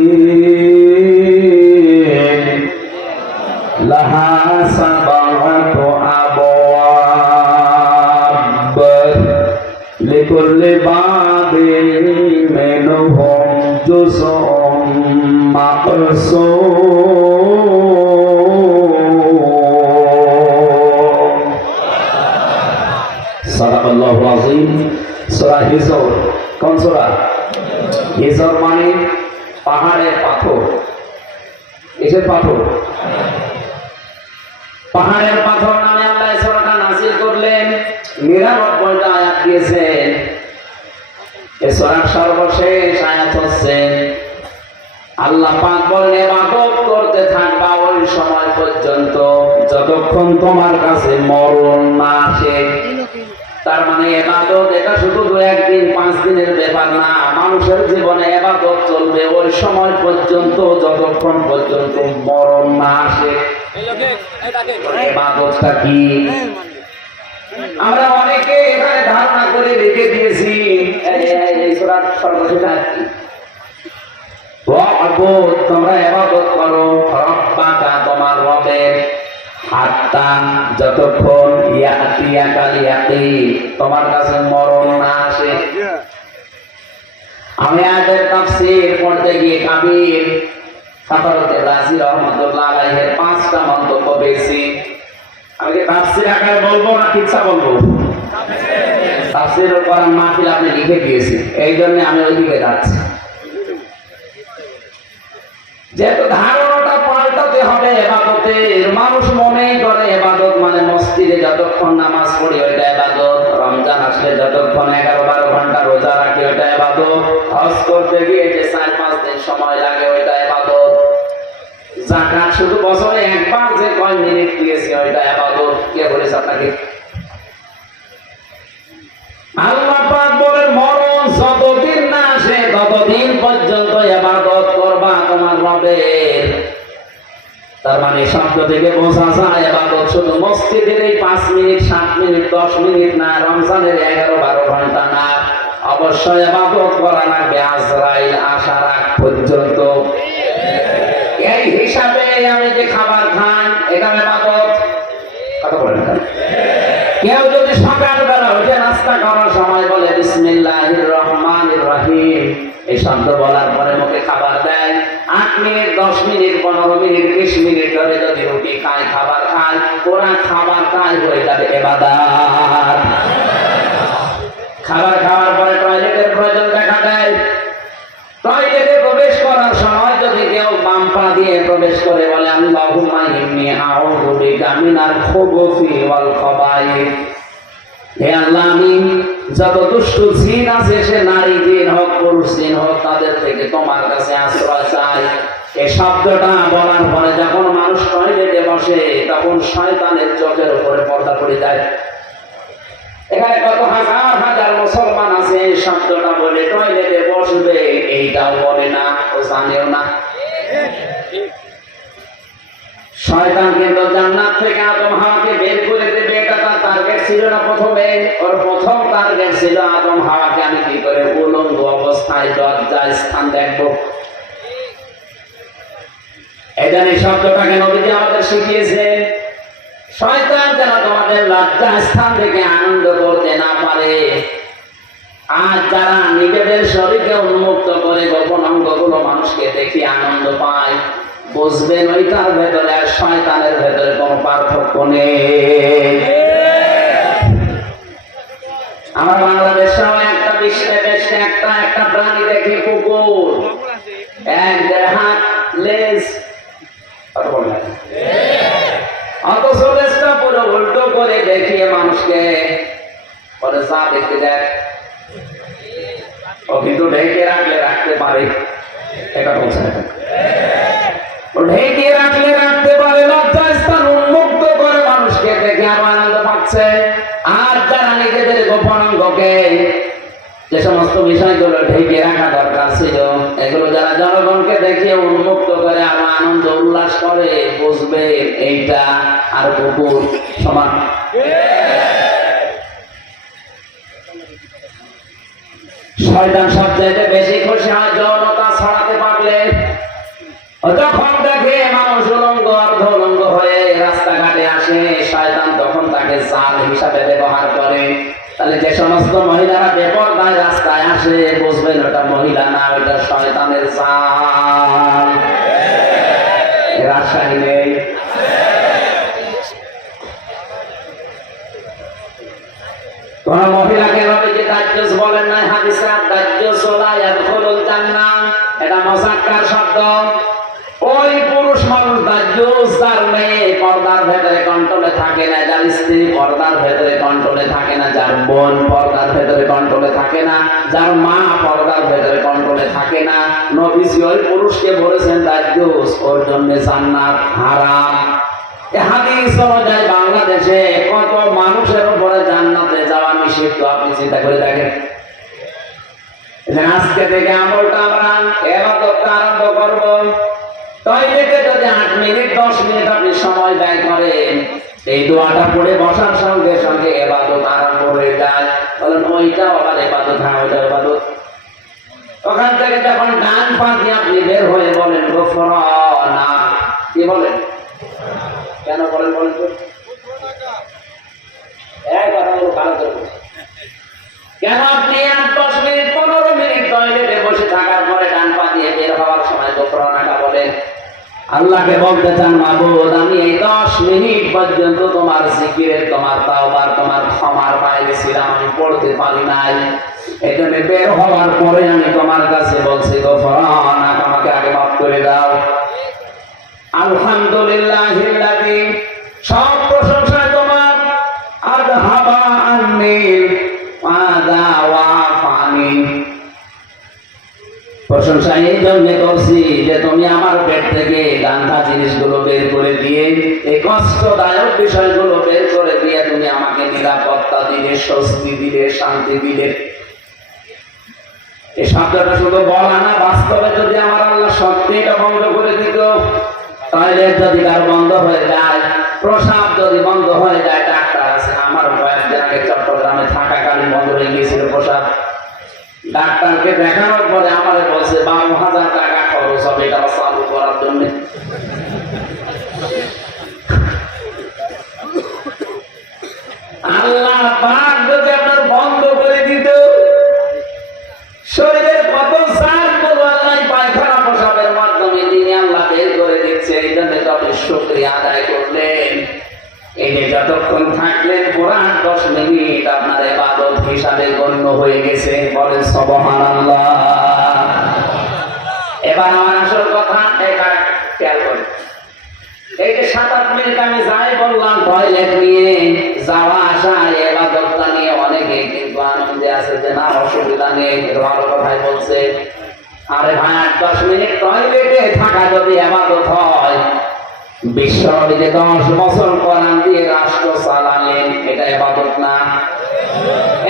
লাহা সাবাতু আবওয়াব, লিকুল্লি বাবিন মিনহুম জুজউম মাকসুম। সাদাকাল্লাহুল আযীম। সূরা হিজর, কোন সূরা? হিজর মানে পাহাড়ের পাথর, কিসের পাথর? পাহাড়ের পাথর নামে আল্লাহ এই সূরাটা নাযিল করলেন, 99টা আয়াত দিয়েছেন। এই সূরার সর্বশেষ আয়াত হচ্ছে আল্লাহ পাক বলেন ইবাদত করতে থাকবা ওই সময় পর্যন্ত যতক্ষণ তোমার কাছে মরণ না আসে। তার মানে ইবাদত এটা শুধু 2-1 দিন 5 দিনের ব্যাপার না, মানুষের জীবনে ইবাদত চলবে ওই সময় পর্যন্ত যতক্ষণ পর্যন্ত মরণ না আসে। ইবাদতটা কি? আমরা অনেকে এখানে ধারণা করে রেখে দিয়েছি এই সূরার সর্বশেষ আয়াত কি? ওয়া'বুদ, তোমরা ইবাদত করো, রব্বাকা, তোমার রবের, হাত্তা, যতক্ষণ ইয়াতিয়াকাল ইয়াকিন, তোমার কাছে মরণ না আসে। আমি আয়াতের তাফসীর পড়তে গিয়ে কাবির ফাখরুদ্দীন রাজি রাহমাতুল্লাহ আলাইহির 5টা মন্তব্য পেয়েছি। আমি কি তাফসীর আকারে বলবো না কিচ্ছা বলবো? তাফসীরুল কোরআন মাহফিল আপনি লিখে দিয়েছি, এই জন্য আমি ওইদিকে যাচ্ছি। যেহেতু ধারণাটা পাল্টাতে হবে ইবাদতের, মানুষ মনেই করে ইবাদত মানে মসজিদে যতক্ষণ নামাজ পড়ি ওইটা ইবাদত, রমজান আসলে যতক্ষণ 11-12 ঘন্টা রোজা রাখি ওইটা ইবাদত, হজ করতে গিয়ে যে 4-5 দিন সময় লাগে ওইটা ইবাদত, যাকাত শুধু বছরে একবার যে কয় মিনিট দিয়েছি ওইটা ইবাদত। কে বলেছে আপনাকে? আল্লাহ পাক বলেন মরণ যতদিন না আসে ততদিন পর্যন্ত ইবাদত করবা তোমার রবের। তার মানে শব্দ থেকে বোঝা যায় ইবাদত শুধু মসজিদের এই 5 মিনিট 7 মিনিট 10 মিনিট না, রমজানের 11-12 ঘন্টা না, অবশ্যই ইবাদত করা লাগবে আজরাইল আসার আগ পর্যন্ত। এই এই হিসাবে আমি যে খাবার খান এটা ইবাদত। কথা বলেন না। কেউ যদি সকালবেলা উঠে নাস্তা করার সময় বলে বিসমিল্লাহির রহমানির রহিম, এই শব্দ বলার পরে মুখে খাবার দেয়, 8 মিনিট 10 মিনিট 15 মিনিট 20 মিনিট ধরে যদি রুটি খায়, খাবার খায়, ওরা খাবারটাই হয়ে যাবে ইবাদত। খাবার খাওয়ার পরে টয়লেটের প্রয়োজন দেখা দেয়, টয়লেটে প্রবেশ করার সময় যদি কেউ বাম পা দিয়ে প্রবেশ করে বলে আল্লাহুম্মা ইন্নী আউযু বিকা মিনাল খুবুসি ওয়াল খাবাইথ, হে আল্লাহ আমি যত দুষ্ট জিন আছে, সে নারী জিন হোক পুরুষ জিন হোক, তাদের থেকে তোমার কাছে আশ্রয় চাই। এই শব্দটা বলার পরে যখন মানুষ টয়লেটে বসে তখন শয়তানের চোখের উপরে পর্দা পড়ে যায়। এখানে কত হাজার হাজার মুসলমান আছে এই শব্দটা বলে টয়লেটে বসবে, এইটাও বলে না, ও জানেও না। শয়তান কিন্তু জান্নাত থেকে আদম হাওয়াকে বের করে দেবে, এটা তার টার্গেট ছিল না। প্রথমে ওর প্রথম টার্গেট ছিল আদম হাওয়াকে আমি কি করে উলঙ্গ অবস্থায় লজ্জায় স্থান দেখবো। এজন্য এই শব্দটাকে নবীজি আমাদের শিখিয়েছে, শয়তান যেন তোমাদের লজ্জা স্থান থেকে আনন্দ করতে না পারে। আর যারা নিজেদের শরীরকে উন্মুক্ত করে গোপন অঙ্গগুলো মানুষকে দেখে আনন্দ পায়, বুঝবেন ওইটার ভেতরে আর শয়তানের ভেতরে কোনো পার্থক্য নেই। আমার বাংলাদেশেও একটা বিশ্বে বেশ একটা প্রাণী দেখি, কুকুর, 1-1.5 হাত লেজ, অথচ লেজটা পুরো উল্টো করে দেখিয়ে মানুষকে বলে যা দেখতে দেখ। ও কিন্তু ঢেকে রাখলে রাখতে পারে, এটা বলছে না, ও ঢেকে রাখলে রাখতে পারে, লজ্জা স্থান উন্মুক্ত করে মানুষকে দেখে আরো আনন্দ পাচ্ছে। আর যারা নিজেদের গোপন অঙ্গকে, যে সমস্ত বিষয়গুলো ঢেকে রাখা দরকার ছিল, এগুলো যারা জনগণকে দেখিয়ে উন্মুক্ত করে আরো আনন্দ উল্লাস করে, বুঝবে এইটা আর কুকুর সমান। শয়তান সবচাইতে বেশি খুশি হয় যৌনতা ছড়াতে পারলে। যখন দেখে মানুষ উলঙ্গ অর্ধ উলঙ্গ হয়ে রাস্তাঘাটে আসে, শয়তান তখন তাকে জাল হিসাবে ব্যবহার করে। তাহলে যে সমস্ত মহিলারা বেপরদায় রাস্তায় আসে, বুঝবেন ওটা মহিলা না, ওটা শয়তানের জাল। রাজশাহী নেই, কোন মহিলাকে নবীজি দাজ্জাল বলেন নাই হাদিসে, দাজ্জাল লা ইয়াদখুলুল জান্নাহ, এটা মুযাক্কার শব্দ। ওই পুরুষ মানুষ দাজ্জাল যার মেয়ে পর্দার ভেতরে কন্ট্রোলে থাকে না, যার স্ত্রী পর্দার ভেতরে কন্ট্রোলে থাকে না, যার বোন পর্দার ভেতরে কন্ট্রোলে থাকে না, যার মা পর্দার ভেতরে কন্ট্রোলে থাকে না, নবীজি ওই পুরুষকে বলেছেন দাজ্জাল ওর জন্য জান্নাত হারাম। এই হাদিস অনুযায়ী বাংলাদেশে কত মানুষের উপরে জান্নাতে যাওয়া নিষিদ্ধ, আপনি চিন্তা করে দেখেন। আজকে থেকে আমলটা আমরা ইবাদতটা আরম্ভ করব। টয়লেটে যদি 8 মিনিট 10 মিনিট আপনি সময় ব্যয় করেন, এই দোয়াটা পড়ে বসার সঙ্গে সঙ্গে ইবাদত আরম্ভ হয়ে যায়। বলেন ওইটাও আবার ইবাদত, হ্যাঁ ওইটাও ইবাদত। ওখান থেকে যখন ডান পা দিয়ে আপনি বের হয়ে বলেন গফরানা, কি বলেন? কেন বলেন বলেন তো? এক কথা বলো ভালো করে। কেন আপনি 10 মিনিট 15 মিনিট টয়লেটে বসে থাকার পরে ডান পা দিয়ে বের হওয়ার সময় গফরানাটা বলেন? আল্লাহকে বলতে চান, মাবুদ আমি এই 10 মিনিট পর্যন্ত তোমার জিকিরের, তোমার তাওবার, তোমার ক্ষমার বাইরে ছিলাম, আমি পড়তে পারি নাই। এখানে বের হওয়ার পরে আমি তোমার কাছে বলছি গফরানাক, আমাকে আগে মাফ করে দাও। আলহামদুলিল্লাহিল্লাযী, সব প্রশংসা তোমার। আযহাবা আন্নী ওয়াদা ওয়াফানি, প্রশংসা এই জন্য করছি যে তুমি আমার পেট থেকে গান্ধা জিনিসগুলো বের করে দিয়ে, এই কষ্টদায়ক বিষয়গুলো বের করে দিয়ে তুমি আমাকে নিরাপত্তা দিলে, স্বস্তি দিলে, শান্তি দিলে। এই শব্দটা শুধু বলা না, বাস্তবে যদি আমার আল্লাহ সত্যিটা বন্ধ করে দিত, টয়লেট যদি কার বন্ধ হয়ে যায়, প্রসাব যদি বন্ধ হয়ে যায়, ডাক্তার আছে, আমার কয়েকদিন আগে চট্টগ্রামে থাকাকালীন বন্ধ হয়ে গিয়েছিল প্রসাব। ডাক্তারকে দেখানোর পরে আমাদের বলছে 12,000 টাকা খরচ হবে এটা চালু করার জন্য। যতক্ষণ থাকলেন পুরান 10 মিনিট আপনার ইবাদত হিসাবে গণ্য হয়ে গেছে। বলেন সুবহানাল্লাহ। এবার আমার আসল কথা এটা খেয়াল করেন। এই যে 7-8 মিনিট আমি যাই বললাম টয়লেট নিয়ে যাওয়া আসা ইবাদতটা নিয়ে অনেকে কিন্তু আনন্দে আছে যে না অসুবিধা নেই, ভালো কথাই বলছে। আরে ভাই 8-10 মিনিট টয়লেটে থাকা যদি ইবাদত হয়, বিশ্বনবী 10 বছর কোরআন দিয়ে রাষ্ট্র চালালেন, এটা ইবাদত না?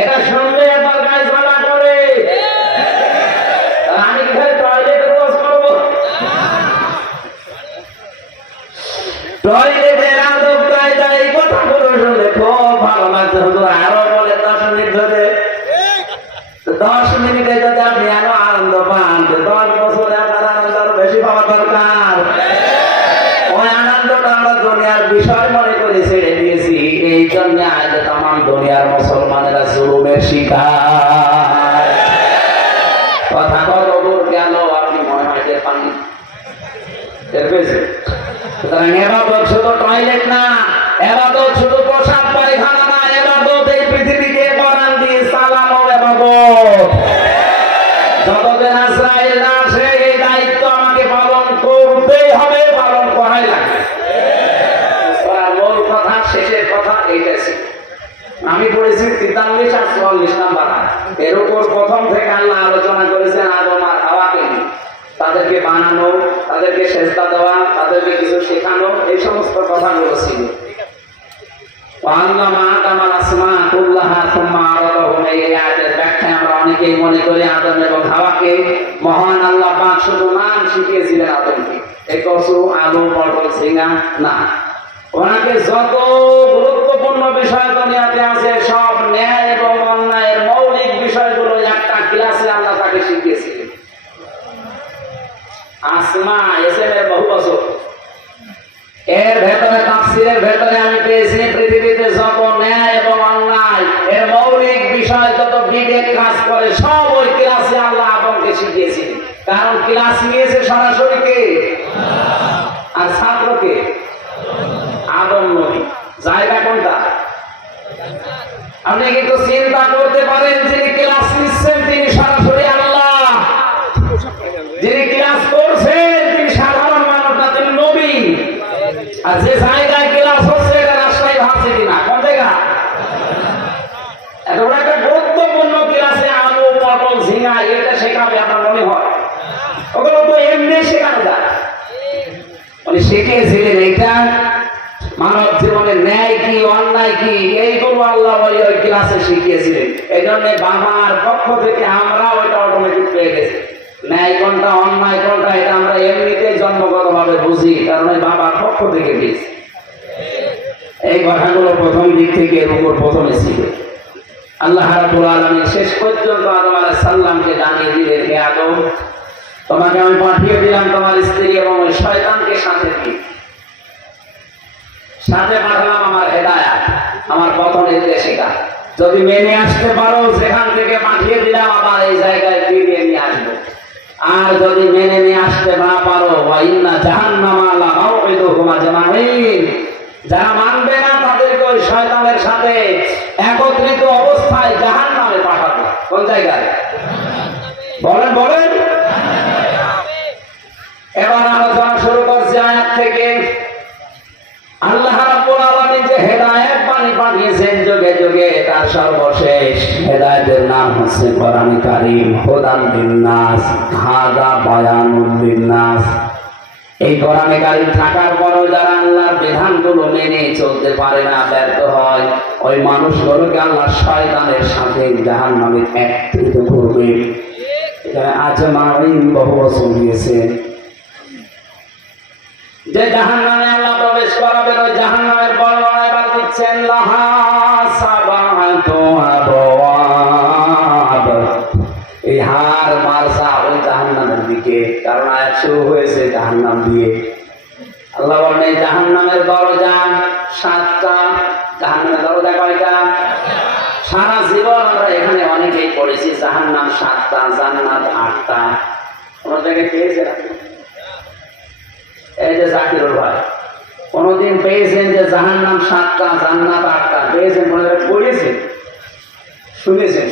এটা শুনলে একবার গায়ে জ্বালা করে। আমি কি খালি টয়লেটে রোজ করব? টয়লেটের আদব কায়দা এই কথাগুলো শুনলে খুব ভালো লাগছে। হুজুর আরো বলে 10 মিনিট ধরে। 10 মিনিটে যদি আপনি আরো আনন্দ পান, 10 বছরে আপনার আনন্দ আরো বেশি পাওয়া দরকার। ওই আনন্দটা আমরা দুনিয়ার বিষয় মনে করে ছেড়ে দিয়েছি, এই জন্য আজ তামাম দুনিয়ার মুসলমানেরা জুলুমের শিকার। কথা কত দূর গেল আপনি মনে হয় যে পানি টের পেয়েছেন? সুতরাং ইবাদত শুধু টয়লেট না, ইবাদত শুধু প্রসাদ পায়খানা না, ইবাদত এই পৃথিবীকে কোরআন দিয়ে চালানো ইবাদত। যতদিন আজরাইল না আসে এই দায়িত্ব আমাকে পালন করতেই হবে, পালন করাই লাগবে। মূল কথা, শেষের কথা এইটা ছিল। আমি পড়েছি 43 আর 44 নাম্বার। এর উপর প্রথম থেকে আল্লাহ আলোচনা করেছেন আদম আর হাওয়াকে নিয়ে। তাদেরকে বানানো, তাদেরকে সেজদা দেওয়া, তাদেরকে কিছু শেখানো, এই সমস্ত কথাগুলো ছিল। আমরা অনেকেই মনে করি আদম এবং হাওয়াকে মহান আল্লাহ পাক শুধু নাম শিখিয়েছিলেন আদমকে, এই কচু, আলু, পটল, ঝিঙ্গা না। ওনাকে যত গুরুত্বপূর্ণ বিষয় দুনিয়াতে আছে সব ন্যায় এবং অন্যায়ের মৌলিক বিষয়গুলো একটা ক্লাসে আল্লাহ তাকে শিখিয়েছিলেন। আসমা এসএমের বহু বছর। এর ভেতরে তাফসীরের ভেতরে আমি পেয়েছি পৃথিবীতে যত ন্যায় এবং অন্যায় এর মৌলিক বিষয় যত বিবেক কাজ করে সব ওই ক্লাসে আল্লাহ আদমকে শিখিয়েছিলেন। কারণ ক্লাস নিয়েছে সরাসরি কে? আর ছাত্রকে আদম নবী। জায়গা কোনটা? আপনি কিন্তু চিন্তা করতে পারেন যিনি ক্লাস নিচ্ছেন তিনি সরাসরি আল্লাহ, যিনি ক্লাস করছেন তিনি সাধারণ মানুষ না, তিনি নবী। আর যে জায়গায় ক্লাস হচ্ছে এটা রাস্তায় ভাবছে কিনা? কোন জায়গা? এত বড় একটা গুরুত্বপূর্ণ ক্লাসে আলু, পটল, ঝিঙ্গা এটা শেখাবে আপনার মনে হয়? ওগুলো তো এমনি শেখানো যায়। মানে শিখিয়েছিলেন এইটা মানব জীবনের ন্যায় কি অন্যায় কি এইগুলো আল্লাহ ওই ক্লাসে শিখিয়েছিলেন। এই জন্য বাবার পক্ষ থেকে আমরা ওইটা অটোমেটিক পেয়ে গেছি। ন্যায় কোনটা অন্যায় কোনটা এটা আমরা এমনিতেই জন্মগতভাবে বুঝি, কারণ ওই বাবার পক্ষ থেকে পেয়েছি। এই কথাগুলো প্রথম দিক থেকে এর উপর প্রথমে ছিল। আল্লাহ রাব্বুল আলামিন শেষ পর্যন্ত আদম আলাইহিস সালামকে জানিয়ে দিলেন, হে আদম তোমাকে আমি পাঠিয়ে দিলাম তোমার স্ত্রী এবং ওই শয়তানকে সাথে দিয়ে। সাথে পাঠালাম আমার হেদায়াত, আমার পথ নির্দেশিকা। যদি মেনে আসতে পারো সেখান থেকে পাঠিয়ে দিলাম আবার এই জায়গায় ফিরিয়ে নিয়ে আসবো। আর যদি মেনে নিয়ে আসতে না পারো ওয়াইন্না জাহান্নামা লামাউইদুহুম আজমাইন, যারা মানবে না তাদেরকে ওই শয়তানের সাথে একত্রিত অবস্থায় জাহান্নামে পাঠাবো। কোন জায়গায়? বলেন বলেন। এবার আলোচনা শুরু করছি আয়াত থেকে। আল্লাহ রাব্বুল আলামিন যে হেদায়েত বাণী পাঠিয়েছেন যুগে যুগে, তার সর্বশেষ হেদায়েতের নাম হচ্ছে কোরআন কারীম। হুদান লিন-নাস, হাদা বায়ানুল লিন-নাস। এই কোরআন কারীম থাকার পরও যারা আল্লাহর বিধানগুলো মেনে চলতে পারে না, ব্যর্থ হয়, ওই মানুষগুলোকে আল্লাহ শয়তানের সাথে জাহান্নামে একত্রিত করবে। এখানে আজমাইন বহু বছর দিয়েছে। যে জাহান্নামে আল্লাহ প্রবেশ করাবেন ওই জাহান্নামের বর্ণনা এবার দিচ্ছেন। লাহা সাবাতু আবওয়াব, এই হার মারসা ওই জাহান্নামের দিকে, কারণ আয়াত শুরু হয়েছে জাহান্নাম দিয়ে। আল্লাহ বলেন এই জাহান্নামের দরজা 7টা। জাহান্নামের দরজা কয়টা? সারা জীবন আমরা এখানে অনেকেই পড়েছি জাহান্নাম 7টা, জান্নাত 8টা। কোন জায়গায় পেয়েছে? এই যে জাকিরুল ভাই কোনদিন পেয়েছেন যে জাহান্নাম 7টা জান্নাত 8টা পেয়েছেন? মনে করে পড়েছেন, শুনেছেন?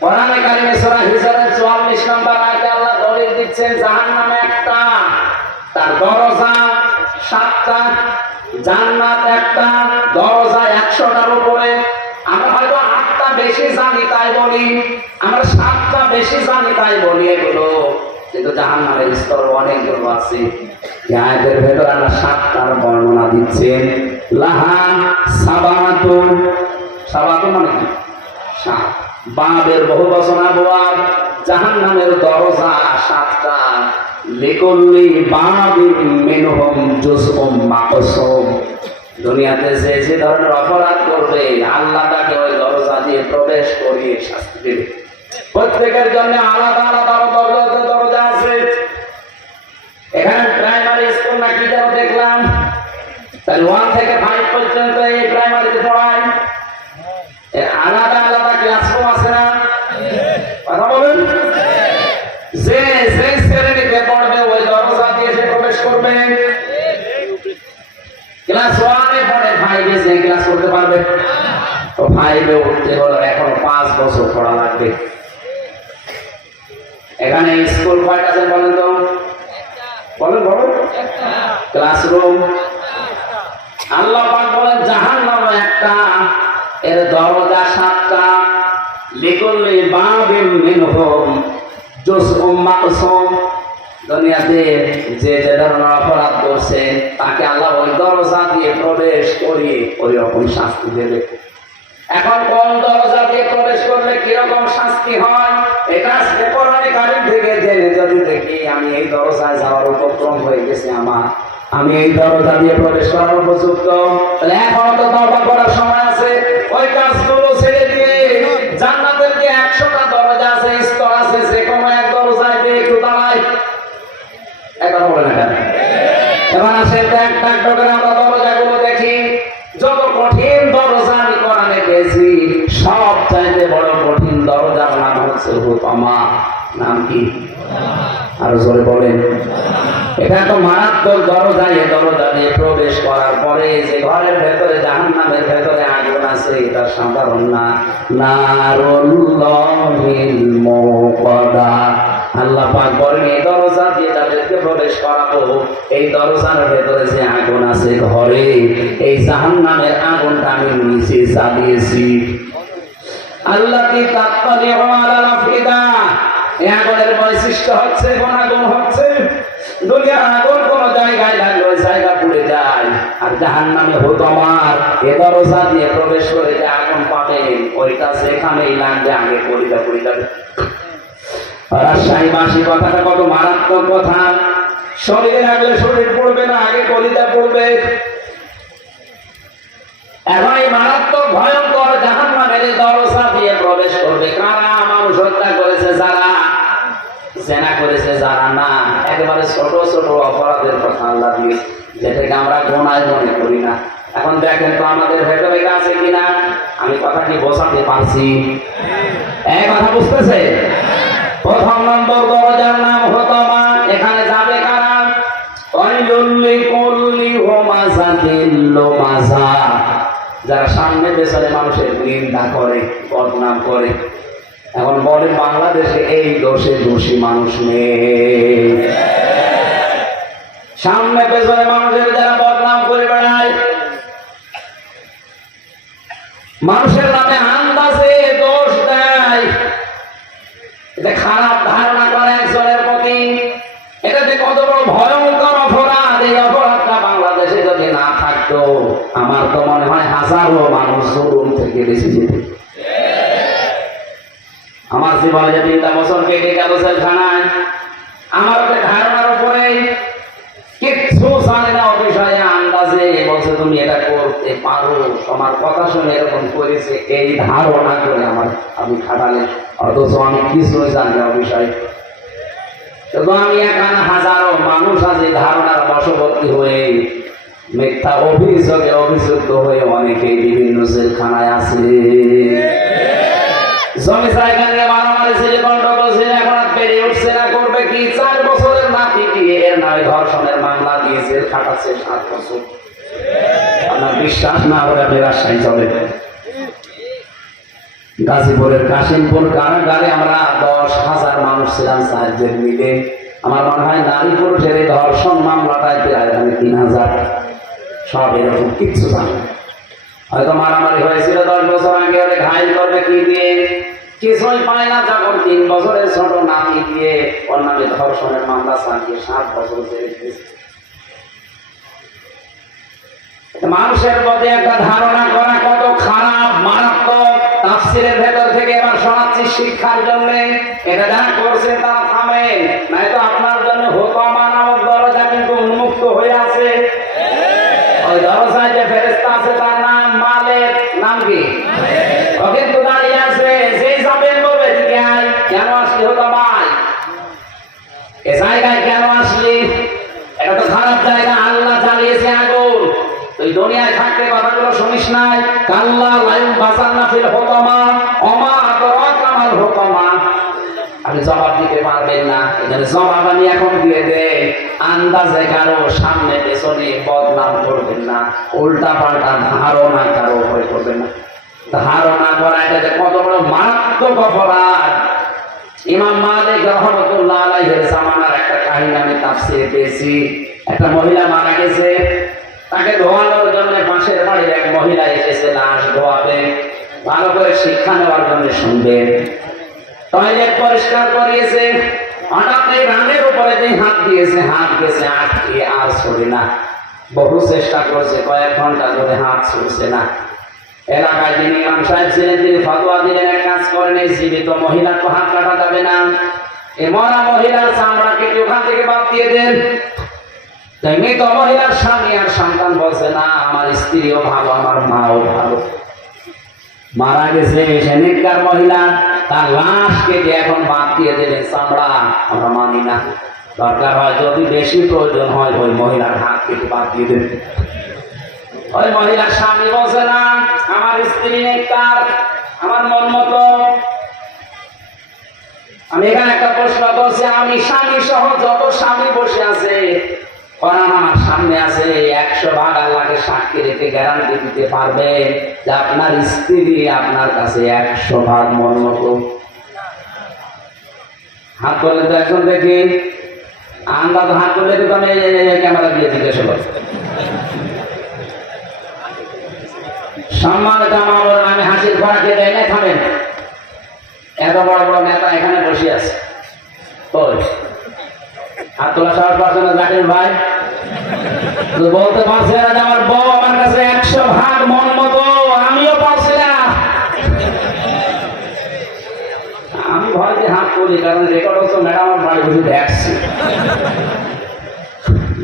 কোরআনে কারিমে সূরা হিজরের 44 নম্বর আয়াতে আল্লাহ দলিল দিচ্ছেন জাহান্নাম একটা, তার দরজা 7টা, জান্নাত একটা, দরজা 100টার উপরে। আমরা হয়তো 8টা বেশি জানি তাই বলি, আমরা 7টা বেশি জানি তাই বলি এগুলো, কিন্তু জাহান্নামের স্তর অনেকগুলো আছে। এই আয়াতের ভেতরে আল্লাহ 7টার বর্ণনা দিচ্ছেন। লাহা সাবাতু, সাবাতু মানে কি? 7। বাবের বহু বচনা বাব, জাহান্নামের দরজা 7টা। লিকুল্লি বাবিন মিনহুম জুজউম মাকসুম। দুনিয়াতে যে যে ধরনের অপরাধ করবে আল্লাহ তাকে ওই দরজা দিয়ে প্রবেশ করিয়ে শাস্তি দেবে। প্রত্যেকের জন্য আলাদা আলাদা দরজা আছে। এখানে প্রাইমারি স্কুল না কি যেন দেখলাম, তাহলে 1 থেকে 5 পর্যন্ত এই প্রাইমারিতে পড়ায়, আলাদা আলাদা ক্লাসরুম আছে না? কথা বলেন। যে যে শ্রেণীতে পড়বে ওই দরজা দিয়ে সে প্রবেশ করবে। ক্লাস 1 এ পড়ে 5 এ যে ক্লাস করতে পারবে, তো 5 এ উঠতে হলো এখনো 5 বছর পড়া লাগবে। এখানে স্কুল কয়টা আছে বলেন তো? বলেন বলেন। ক্লাসরুম আল্লাহ পাক বলেন জাহান্নাম একটা, এর দরজা 7টা। লিকুল্লি বাবিন মিনহুম জুজউম মাকসুম। দুনিয়াতে যে যে ধরনের অপরাধ করছে তাকে আল্লাহ ওই দরজা দিয়ে প্রবেশ করিয়ে ওই রকম শাস্তি দেবে। এখন কোন দরজা দিয়ে প্রবেশ করলে কিরকম শাস্তি হয় এটা আজকে কোরআনে কারীম থেকে জেনে যদি দেখি আমি এই দরজায় যাওয়ার উপক্রম হয়ে গেছে, আমি এই দরজা দিয়ে প্রবেশ করার উপযুক্ত, তাহলে এখন তো তওবা করার সময় আছে। ওই কাজগুলো ছেড়ে দিয়ে জান্নাতের যে 100টা দরজা আছে, স্তর আছে, যে কোনো এক দরজায় দিয়ে একটু দাঁড়াই। এখন বলে না এবার আসে একটা একটা করে আমরা দরজাগুলো দেখি। যত কঠিন দরজা আমি কোরআনে পেয়েছি, সব চাইতে বড় কঠিন দরজার নাম হচ্ছে হুতামা। নাম কি? আর জোরে বলেন। এটা তো মারাত্মক দরজা। এই দরজা দিয়ে প্রবেশ করার পরে যে ঘরের ভেতরে জাহান্নামের ভেতরে আগুন আছে এটা সাধারণ না, নারুল্লাহিল মুকাদ্দা। আল্লাহ পাক বলেন এই দরজা দিয়ে যাদেরকে প্রবেশ করাবো, এই দরজার ভেতরে যে আগুন আছে ঘরে, এই জাহান্নামের আগুনটা আমি নিচে জ্বালিয়েছি। আল্লাহ কি তাত্তালিউ আলাল আফিদা। এই আগুনের বৈশিষ্ট্য হচ্ছে কোন আগুন হচ্ছে দুনিয়ার আগুন কোন জায়গায় লাগলে ওই জায়গা পুড়ে যায়। আর জাহান্নামে হুতামার এ দরজা দিয়ে প্রবেশ করে যে আগুন পাবে ওইটা যেখানেই লাগবে আগে কলিজা পুড়ে যাবে। রাজশাহী বাসী কথাটা কত মারাত্মক কথা। শরীরে লাগলে শরীর পড়বে না, আগে কলিজা পড়বে। এখন এই মারাত্মক ভয়ঙ্কর জাহান্নামের দরজা দিয়ে প্রবেশ করবে কারা? মানুষ হত্যা করেছে যারা, জেনা করেছে যারা, না একেবারে ছোট ছোট অপরাধের কথা আল্লাহ দিয়ে, যেটাকে আমরা গোনায় মনে করি না। এখন দেখেন তো আমাদের ভেতরে আছে কিনা, আমি কথা কি বোঝাতে পারছি? এক কথা বুঝতেছে? প্রথম নম্বর দরজার নাম হুতামা। এখানে যাবে কারা? যারা সামনে পেছনে মানুষের নিন্দা করে, বদনাম করে। এখন বলে বাংলাদেশে এই দোষে দোষী মানুষ নেই। সামনে পেছনে মানুষের যারা বদনাম করে বেড়ায়, মানুষের নামে আন্দাজে দোষ দেয়, এটা খারাপ ধারণা করে একজনের প্রতি, এটাতে কত বড় ভয়ঙ্কর অপরাধ। এই অপরাধটা বাংলাদেশে যদি না থাকতো আমার তো মনে হয় হাজারো মানুষ জুলুম থেকে বেঁচে যেত। আমার জীবনে যে 3টা বছর কেটে গেল জেলখানায়, আমার ধারণার উপরে কিচ্ছু জানে না ও বিষয়ে, আন্দাজে বলছে তুমি এটা করতে পারো, তোমার কথা শুনে এরকম করেছে, এই ধারণা করে আমি খাটালে, অথচ আমি কিছু জানি না ও বিষয়ে। শুধু আমি এখানে হাজারো মানুষ আছে ধারণার বশবর্তী হয়ে মিথ্যা অভিযোগে অভিযুক্ত হয়ে অনেকেই বিভিন্ন জেলখানায় আছে। জমি জায়গা নিয়ে মারামারি ছিল, গন্ডগোল ছিল, এখন আর পেরে উঠছে না, করবে কি? 4 বছরের নাতি দিয়ে এর নামে ধর্ষণের মামলা দিয়ে জেল খাটাচ্ছে 7 বছর। আপনার বিশ্বাস না হলে আপনি রাজশাহী চলে গাজীপুরের কাশিমপুর কারাগারে আমরা 10,000 মানুষ ছিলাম 4 জেল মিলে। আমার মনে হয় নারী পুরুষের এই ধর্ষণ মামলাটাই প্রায় 3,000। সব এরকম কিচ্ছু জানে না। হয়তো মারামারি হয়েছিল 10 বছর আগে, ওরে ঘাইল করবে কি দিয়ে? কিছুই পায় না। যখন 3 বছরের ছোট নাতি দিয়ে ওর নামে ধর্ষণের মামলা চালিয়ে 7 বছর জেলে দিয়েছে। মানুষের প্রতি একটা ধারণা করা কত খারাপ, মারাত্মক। তাফসীরের ভেতর থেকে এবার শোনাচ্ছি শিক্ষার জন্য। এটা যারা করছে তারা থামেন, নয়তো আপনার জন্য হুকামা নামক দরজা কিন্তু উন্মুক্ত হয়ে আছে। ওই দরজায় যে ফেরেশতা আছে তার নাম মালিক। নাম কি? ও কিন্তু দাঁড়িয়ে আছে। যেই যাবেন বলবে এদিকে আয়। কেন আসলি হুকামায়? এ জায়গায় কেন আসলি? এটা তো খারাপ জায়গা। আল্লাহ জ্বালিয়েছে আগুন। তুই দুনিয়ায় থাকতে কথাগুলো শুনিস নাই? কাল্লা লায়ুম বাসান্না ফিল হুকামা ওমা আদরাকা মাল হুকামা। আপনি জবাব দিতে পারবেন না, এখানে জবাব আমি এখন দিয়ে দেই। আন্দাজে কারো সামনে পেছনে বদনাম করবেন না, উল্টা পাল্টা ধারণা কারো উপরে করবেন না। ধারণা করা এটা যে কত বড় মারাত্মক অপরাধ। ইমাম মালিক রাহমাতুল্লাহ আলাইহির জামানার একটা কাহিনী আমি তাফসীরে পেয়েছি। একটা মহিলা মারা গেছে, তাকে ধোয়ানোর জন্য পাশের বাড়ির এক মহিলা এসেছে লাশ ধোয়াবে। ভালো করে শিক্ষা নেওয়ার জন্য শুনবেন। টয়লেট পরিষ্কার করিয়েছে, হঠাৎ এই রানের উপরে যে হাত দিয়েছে, হাত গেছে আটকে, আর ছড়ে না। বহু চেষ্টা করছে, কয়েক ঘন্টা ধরে হাত ছুটছে না। এলাকায় যিনি ইমাম সাহেব ছিলেন তিনি ফতোয়া দিলেন, এক কাজ করেন, এই জীবিত মহিলার তো হাত কাটা যাবে না, এই মরা মহিলার চামড়া কেটে ওখান থেকে বাদ দিয়ে দেন। তাই মৃত মহিলার স্বামী আর সন্তান বলছে, না আমার স্ত্রীও ভালো, আমার মাও ভালো। মারা গেছে সে নেককার মহিলা, তার লাশ কেটে এখন বাদ দিয়ে দিলেন চামড়া, আমরা মানি না। দরকার হয় যদি বেশি প্রয়োজন হয় ওই মহিলার হাত কেটে বাদ দিয়ে দেন। ওই মহিলার স্বামী বলছে, না আমার স্ত্রী নেককার, আমার মন মতো। আমি এখানে একটা প্রশ্ন করছি, আমি স্বামী সহ যত স্বামী বসে আছে, কোরআন আমার সামনে আছে, 100% আল্লাহকে সাক্ষী রেখে গ্যারান্টি দিতে পারবে যে আপনার স্ত্রী আপনার কাছে 100% মন মতো? হাত করলে তো এখন দেখি, আন্দাজ হাত করলে কিন্তু আমি ক্যামেরা দিয়ে জিজ্ঞেস করব। সম্মান কামানোর নামে হাসির খোরাকে দেয় না, থামেন। এত বড় বড় নেতা এখানে বসে আছে, ওই হাত তোলা সাহস পাচ্ছে না জাকির ভাই? বলতে পারছে না যে আমার বউ আমার কাছে 100% মন মতো? আমিও পারছি না। আমি ভয়তে হাত তুলি, কারণ রেকর্ড হচ্ছে, ম্যাডাম আমার বাড়ি বসে দেখছি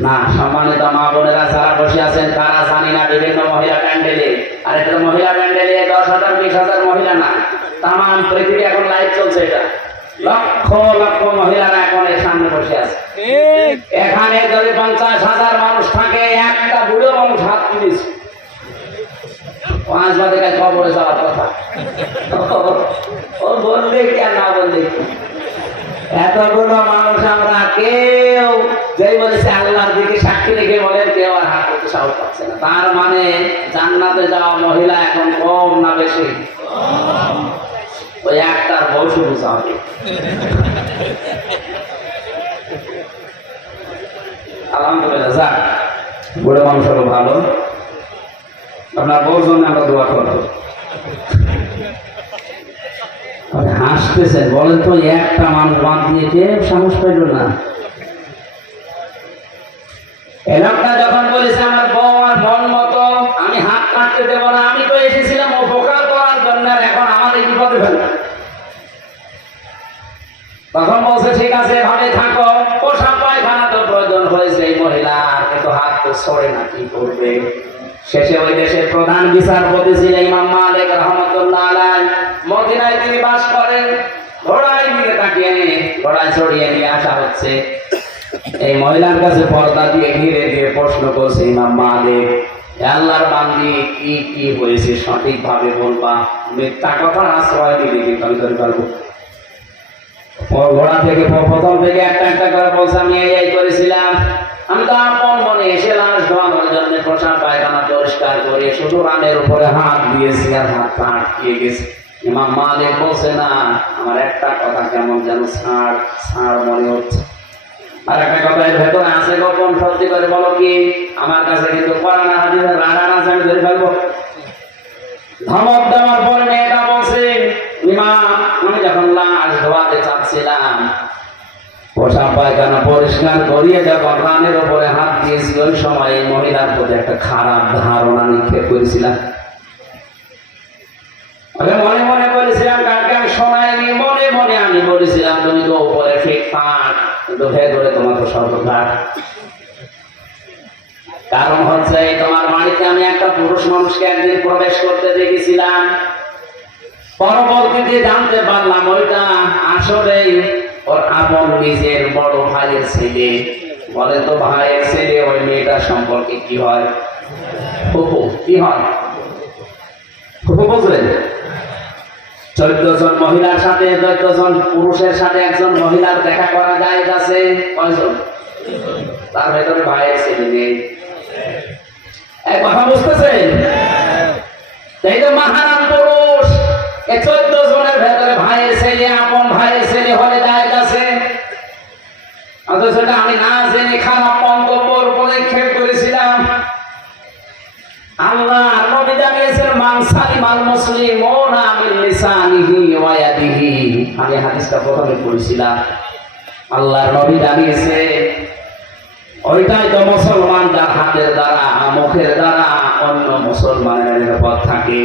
না। সম্মানিত মা বোনেরা যারা বসে আছেন তারা জানি না বিভিন্ন মহিলা প্যান্ডেলে, আর এটা মহিলা প্যান্ডেলে 10,000 20,000 মহিলা না, তাম পৃথিবী এখন লাইভ চলছে। এটা লক্ষ লক্ষ মহিলারা এখন এর সামনে বসে আছে। এখানে যদি 50,000 মানুষ থাকে, একটা বুড়ো মানুষ হাত তুলেছে, 5 বাদে কবরে যাওয়ার কথা। ও বললে কি আর না বললে কি? এতগুলো মানুষ আমরা কেউ যেই বলেছে আল্লাহর দিকে সাক্ষী রেখে বলেন, কেউ আর হাত করতে সাহস পাচ্ছে না। তার মানে জান্নাতে যাওয়া মহিলা এখন কম না বেশি? ওই একটার বউ শুরু চাবে। আলহামদুলিল্লাহ, যাক, বুড়ো মানুষ হলো ভালো। আপনার বউর জন্য আমরা দোয়া করবো। হাসতেছেন, বলেন তো, একটা মানুষ বাদ দিয়ে কেউ সাহস পাইল না। এলাকা যখন বলেছে আমার বউ আমার মন মতো, আমি হাত কাটতে দেবো না, আমি তো এসেছিলাম উপকার করার জন্য, এখন আমার এই বিপদে ফেল। তখন বলছে, ঠিক আছে এভাবে থাকো, পোশাক পায়খানা তো প্রয়োজন হয়েছে এই মহিলা, কিন্তু হাত তো ছড়ে না, কি করবে? শেষে ওই দেশের প্রধান বিচারপতি ছিলেন ইমাম মালিক রাহমাতুল্লাহ আলাইহি, মদিনায় তিনি বাস করেন। ঘোড়ায় নিয়ে তাকে ঘোড়ায় চড়িয়ে নিয়ে আসা হচ্ছে। এই মহিলার কাছে পর্দা দিয়ে ঘিরে দিয়ে প্রশ্ন করছে ইমাম মালিক, আল্লাহর বান্দি কি কি হয়েছে সঠিকভাবে বলবা, মিথ্যা কথার আশ্রয় দিলে কি আমি ধরে পারবো? ঘোড়া থেকে প্রথম থেকে একটা একটা করে বলছে আমি এই করেছিলাম। আমি তো আপন মনে এসে লাশ ধোয়ানোর জন্য প্রসাদ পায়খানা পরিষ্কার করে শুধু রানের উপরে হাত দিয়েছি আর হাত পা আটকিয়ে গেছে। ইমাম মালিক বলছে না, আমার একটা কথা কেমন যেন ছাড় ছাড় মনে হচ্ছে। আর একটা কথা এর ভেতরে আছে গোপন, সত্যি করে বলো কি? আমার কাছে কিন্তু কোরআন হাদিসের রাগান আছে, আমি ধরে ফেলবো। ধমক দেওয়ার পরে মেয়েটা বলছে, ইমাম আমি যখন লাশ ধোয়াতে চাচ্ছিলাম, পোশাক পায়খানা পরিষ্কার করিয়ে যখন রানের উপরে হাত দিয়েছি, ওই সময় এই মহিলার প্রতি একটা খারাপ ধারণা নিক্ষেপ করেছিলাম। মনে মনে বলেছিলাম, কালকে আমি শোনাইনি, মনে মনে আমি বলেছিলাম তুমি তো উপরে ফিটফাট, কিন্তু ভেতরে তোমার তো সর্বঘাট। কারণ হচ্ছে তোমার বাড়িতে আমি একটা পুরুষ মানুষকে একদিন প্রবেশ করতে দেখেছিলাম, পরবর্তীতে জানতে পারলাম ওইটা আসলে ওর আপন নিজের বড় ভাইয়ের ছেলে। বলে তো ভাইয়ের ছেলে ওই মেয়েটার সম্পর্কে কি হয়? ফুফু। কি হয়? ফুফু বুঝলেন? 14 জন মহিলার সাথে 14 জন পুরুষের সাথে একজন মহিলার দেখা করা যায় আছে কয়জন? তার ভেতরে ভাইয়ের ছেলে নেই। এক কথা বুঝতেছেন? এই যে মহারাম পুরুষ, এই 14 জনের ভেতরে ভাইয়ের ছেলে, আপন ভাইয়ের ছেলে হলে যায় আছে। অথচ আমি না জেনে খারাপ মন্তব্যের উপরে নিক্ষেপ করেছিলাম। আল্লাহ নবী জানিয়েছেন মান সালিমাল মুসলিমুনা মিন লিসানিহি ওয়া ইয়াদিহি। আমি হাদিসটা প্রথমে পড়ছিলাম। আল্লাহর নবী জানিয়েছে ওইটাই তো মুসলমান যার হাতের দ্বারা মুখের দ্বারা অন্য মুসলমানের নিরাপদ থাকে।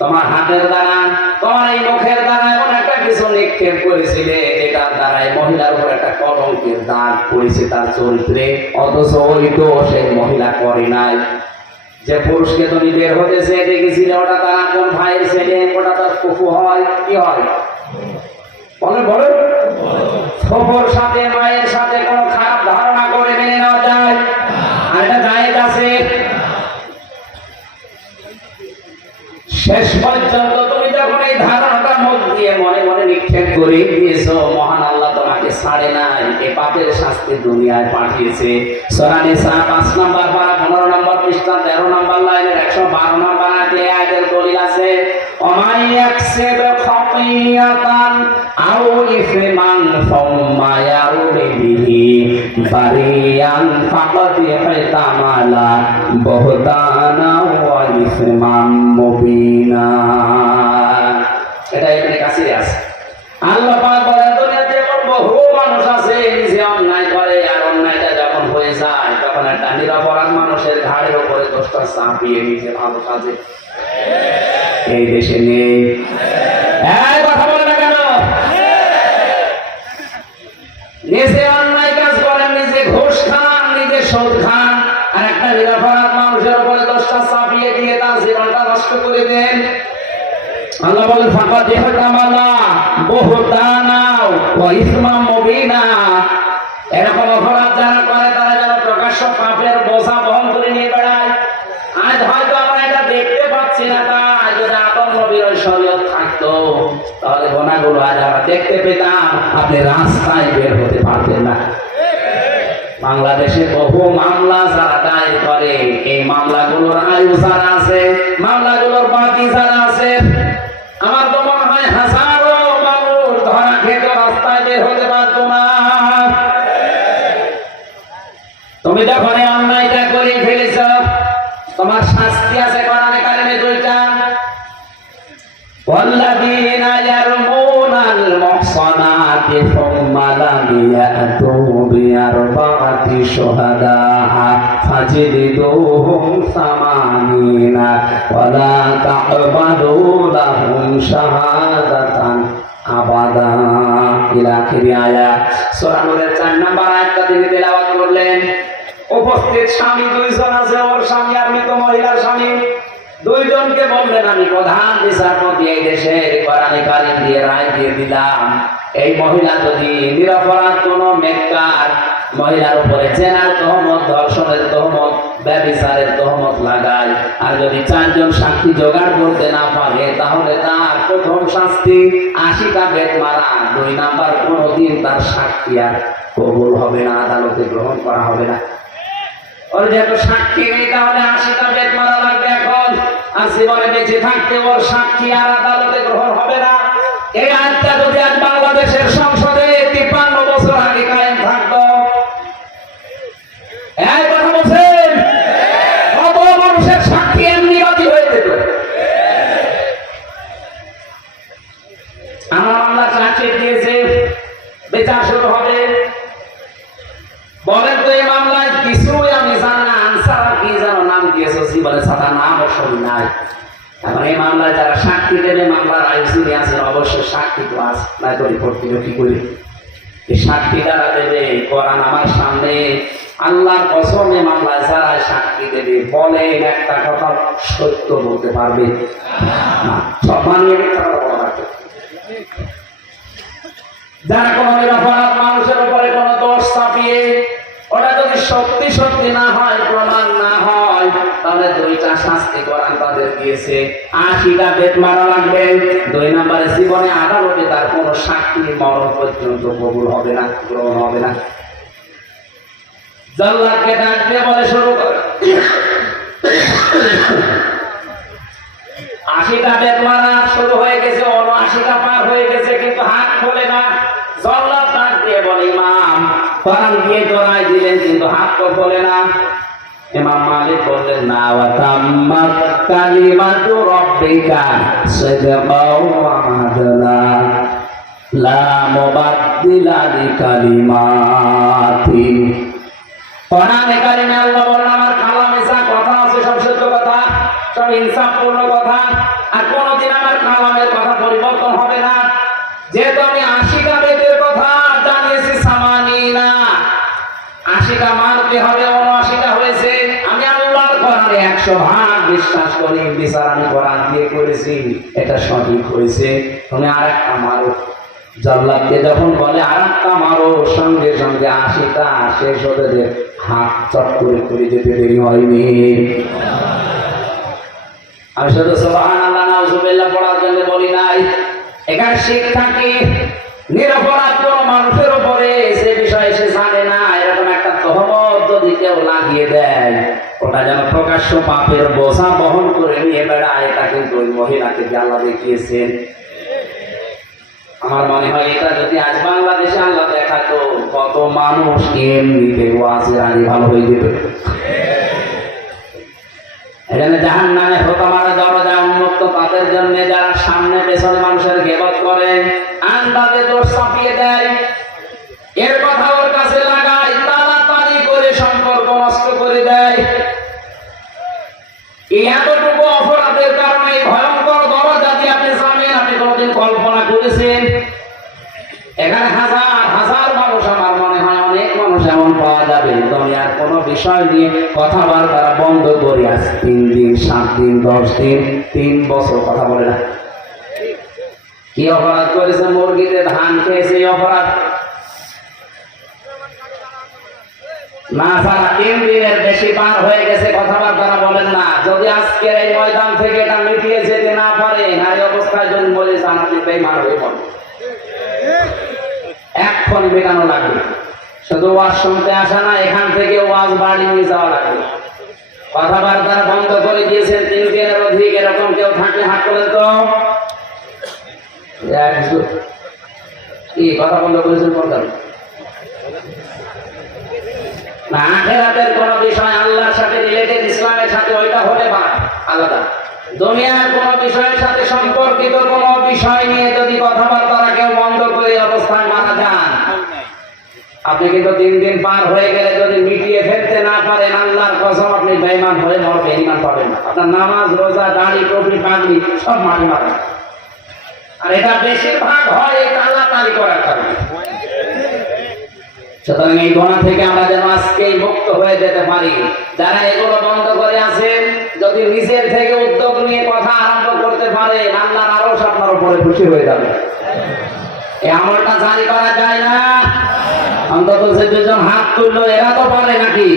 তোমার হাতের দ্বারা তোমার এই মুখের দ্বারা এমন একটা কিছু নিক্ষেপ করেছিলে যেটার দ্বারাই মহিলার উপর একটা কলঙ্কের দাগ পড়েছে তার চরিত্রে, অথচ ওই তো সেই মহিলা করে নাই। যে পুরুষকে তুমি বের হতে চেয়ে দেখেছিলে ওটা তার আপন ভাইয়ের ছেলে, ওটা তার ফুফু হয়। কি হয়? বলে বলে ফুফুর সাথে মায়ের সাথে কোনো খারাপ ধারণা করে মেনে নেওয়া যায়? আর এটা জায়েজ আছে? শেষ পর্যন্ত তুমি যখন এই ধারণাটা মুখ দিয়ে মনে মনে নিক্ষেপ করে দিয়েছো, মহান আল্লাহ তোমাকে ছাড়ে নাই, এই পাপের শাস্তি দুনিয়ায় পাঠিয়েছে। সূরা নিসা 5 নম্বর পারা 15 নম্বর পৃষ্ঠা 13 নম্বর লাইনের 112 নম্বর আয়াতের দলিল আছে, ওমাই ইয়াকসিব খাতিয়াতান আও ইসমান ফাম্মা ইয়ারুমি বিহি বারিয়ান ফাকাদ ইহতামালা বুহতানা ওয়া ইসমান মুবিনা। এটা এখানে কাছে আছে। আল্লাহ পাক বলেন দুনিয়াতে এমন বহু মানুষ আছে যে অন্যায় করে, আর অন্যায়টা যখন হয়ে যায় তখন একটা নিরপরাধ মানুষের ঘাড়ের উপরে দোষটা চাপিয়ে নিজে ভালো কাজে। এই দেশে নেই? এই কথা বলে না কেন? নিজে অন্যায় কাজ করেন, নিজে ঘুষ খান, নিজে সুদ খান, আর একটা নিরপরাধ মানুষের উপরে দোষটা চাপিয়ে দিয়ে তার জীবনটা নষ্ট করে দেন। আল্লাহ বলেন ফাকাদ ইহতামালা বুহতানা ওয়া ইসমান মুবিনা। এরকম অপরাধ যারা করে তারা যেন প্রকাশ্য পাপের বোঝা বহন করে নিয়ে বেড়ায়। আজ হয়তো আমরা এটা দেখতে পাচ্ছি না, তাই যদি আপন নবীর ওই শরীয়ত থাকতো তাহলে গুনাহগুলো আজ আমরা দেখতে পেতাম, আপনি রাস্তায় বের হতে পারতেন না। বাংলাদেশে বহু মামলা যারা দায়ের করে, এই মামলাগুলোর আয়ু যারা আছে, মামলাগুলোর বাকি যারা আছে, আমার তো মনে হয় হাজারো মানুষ ধরা খেতে রাস্তায় বের হতে পারতো না। তুমি যখন এই অন্যায়টা করে ফেলেছ, তোমার শাস্তি আছে কোরআনে কারিমে 2টা। ওয়াল্লাযীনা ইয়ারমুনাল মুহসানাতি সুম্মা লাম ইয়াতু বিআরবা'তি শুহাদা ফাজলিদুহুম 80 ওয়া লা তাকবালু লাহুম শাহাদাতান আবাদা ইলা আখির আয়াত। সূরা নূরের 4 নম্বর আয়াতটা তিনি তেলাওয়াত করলেন। উপস্থিত স্বামী 2 জন আছে, ওর স্বামী আর মৃত মহিলার স্বামী, 2 জনকে বললেন আমি প্রধান বিচারপতি এই দেশের, কোরআনে কারিম দিয়ে রায় দিয়ে দিলাম, এই মহিলা যদি নিরপরাধ কোন নেককার মহিলার উপরে জেনার তহমত, ধর্ষণের তহমত, ব্যভিচারের তহমত লাগায়, আর যদি 4 জন সাক্ষী জোগাড় করতে না পারে তাহলে তার প্রথম শাস্তি 80টা বেত মারা। 2 নাম্বার, কোনোদিন তার সাক্ষী আর কবুল হবে না, আদালতে গ্রহণ করা হবে না। ওর যেহেতু সাক্ষী নেই তাহলে 80টা বেত মারা লাগবে এখন, আর জীবনে বেঁচে থাকতে ওর সাক্ষী আর আদালতে গ্রহণ হবে না। এই আইনটা যদি আজ বাংলাদেশের সংসদে 53 বছর আগে কায়েম থাকতো, এই কথা বলছেন, কত মানুষের সাক্ষী এমনি বাতি হয়ে যেত। আমার মামলা চার্জশিট দিয়েছে, বিচার শুরু হবে। বলেন তো এই মামলায় কিছুই আমি জানি না, আনসার কি যেন নাম দিয়েছে, জীবনে সাদা নাম শুনি নাই। এখন এই মামলায় যারা সাক্ষী দেবে, মামলার আইসিডি আছে, অবশ্যই সাক্ষী তো আছে, নাই তো রিপোর্ট দিল কি করে? এই সাক্ষী যারা দেবে, কোরআন আমার সামনে, আল্লাহর কসমে মামলায় যারা সাক্ষী দেবে, বলে একটা কথা সত্য বলতে পারবে না, সব মানিয়ে মিথ্যা কথা বলা লাগবে। যারা কোনো অপরাধ মানুষের উপরে কোনো দোষ চাপিয়ে, ওটা যদি সত্যি সত্যি না হয়, প্রমাণ না হয়, তাহলে 2টা শাস্তি কোরআন তাদের দিয়েছে। 80টা বেত মারা লাগবে। 2 নম্বরে, জীবনে আদালতে তার কোনো সাক্ষী মরণ পর্যন্ত কবুল হবে না, গ্রহণ হবে না। জল্লাদকে ডাক দিয়ে বলে শুরু করে, 80টা বেত মারা শুরু হয়ে গেছে, 79টা পার হয়ে গেছে, কিন্তু হাত খোলে না। জল্লাদ ডাক দিয়ে বলে, ইমাম, কোরআন দিয়ে জড়াই দিলেন কিন্তু হাত তো খোলে না। ইমাম মালিক বললেন, না, ওয়া তাম্মাত কালিমাতু রাব্বিকা সিদকাও ওয়া আদলা লা মুবাদদিলা লিকালিমাতি। কোরআনে কারিমে আল্লাহ বলেন, আমার কালামে যা কথা আছে সব সত্য কথা, সব ইনসাফপূর্ণ কথা, আর কোনদিন আমার কালামের কথা পরিবর্তন হবে না। যেহেতু আমি 80টা বেতের কথা জানিয়েছি, সামানিনা 80টা মানতে হবে, 79টা হয়েছে। আমি আল্লাহর কোরআনে 100% বিশ্বাস করি, বিচার আমি কোরআন দিয়ে করেছি, এটা সঠিক হয়েছে, তুমি আরেকটা মারো। জল্লাদকে যখন বলে আরেকটা মারো, সঙ্গে সঙ্গে 80টা শেষ হতে দে, হাত চট করে যেতে দেরি হয়নি। আমি শুধু সুবহানাল্লাহ নাউজুবিল্লাহ পড়ার জন্য বলি নাই। এখানে শিক্ষা কি, নিরপরাধ কোন মানুষের উপরে সে বিষয়ে সে জানে না, এরকম একটা তহমত যদি কেউ লাগিয়ে দেয়, ওটা যেন প্রকাশ্য পাপের বোঝা বহন করে নিয়ে বেড়ায়, এটা কিন্তু ওই মহিলাকে আল্লাহ দেখিয়েছেন। আমার মনে হয় এটা যদি আজ বাংলাদেশে আল্লাহ দেখাতো, কত মানুষ এমনিতে ওয়াজের আগে ভালো হয়ে যেত। এখানে জাহান্নামে হোতামারা দরজা উন্মুক্ত তাদের জন্য, যারা সামনে পেছনে মানুষের গীবত করে, আন্দাজে দোষ চাপিয়ে দেয়, এর কথা ওর কাছে লাগায়, তাড়াতাড়ি করে সম্পর্ক নষ্ট করে দেয়। এতটুকু অপরাধের কারণে ভয়ঙ্কর দরজা দিয়ে আপনি জানেন, আপনি কোনদিন কল্পনা করেছেন? এখানে হাজার হাজার মানুষ, আমার মনে হয় অনেক মানুষ এমন পাওয়া যাবে, দুনিয়ার কোনো বিষয় নিয়ে কথাবার্তা বন্ধ করে আছে, 3 দিন, 7 দিন, 10 দিন, 3 বছর কথা বলে না। কি অপরাধ করেছে? মুরগিতে ধান খেয়েছে, অপরাধ না, সারা 3 দিনের বেশি পার হয়ে গেছে, কথাবার্তা বলেন না। যদি আজকের এই ময়দান থেকে এটা মিটিয়ে যেতে না পারে, নারী অবস্থায় যদি বলে যান, আপনি বেঈমান হয়ে পড়েন, এক্ষুনি মেটানো লাগবে। শুধু ওয়াজ শুনতে আসা না, এখান থেকে ওয়াজ বাড়ি নিয়ে যাওয়া লাগবে। কথাবার্তা বন্ধ করে দিয়েছেন 3 দিনের অধিক, এরকম কেউ থাকলে হাত তোলেন তো। কি কথা বন্ধ করেছেন কোন কারণে? না, আখিরাতের কোন বিষয় আল্লাহর সাথে রিলেটেড, ইসলামের সাথে, ওইটা হতে পারে আলাদা। দুনিয়ার কোন বিষয়ের সাথে সম্পর্কিত কোন বিষয় নিয়ে যদি কথাবার্তা কেউ বন্ধ করে অবস্থায় মারা যান, আপনি কিন্তু 3 দিন পার হয়ে গেলে যদি মিটিয়ে ফেলতে না পারেন, আল্লাহর কসম আপনি বেঈমান হয়ে মরবেন, ঈমান পাবেন না। আপনার নামাজ, রোজা, দাড়ি, টুপি, পাগড়ি সব মাটি মারেন। আর এটা বেশিরভাগ হয় এই তাড়াতাড়ি করার কারণে। সুতরাং এই গোনা থেকে আমরা যেন আজকেই মুক্ত হয়ে যেতে পারি। যারা এগুলো বন্ধ করে আছেন, যদি নিজের থেকে উদ্যোগ নিয়ে কথা আরম্ভ করতে পারে, আল্লাহর আরশ আপনার উপরে খুশি হয়ে যাবে। এই আমলটা জারি করা যায় না? অন্তত সে দুজন হাত তুললো, এরা তো পারে নাকি?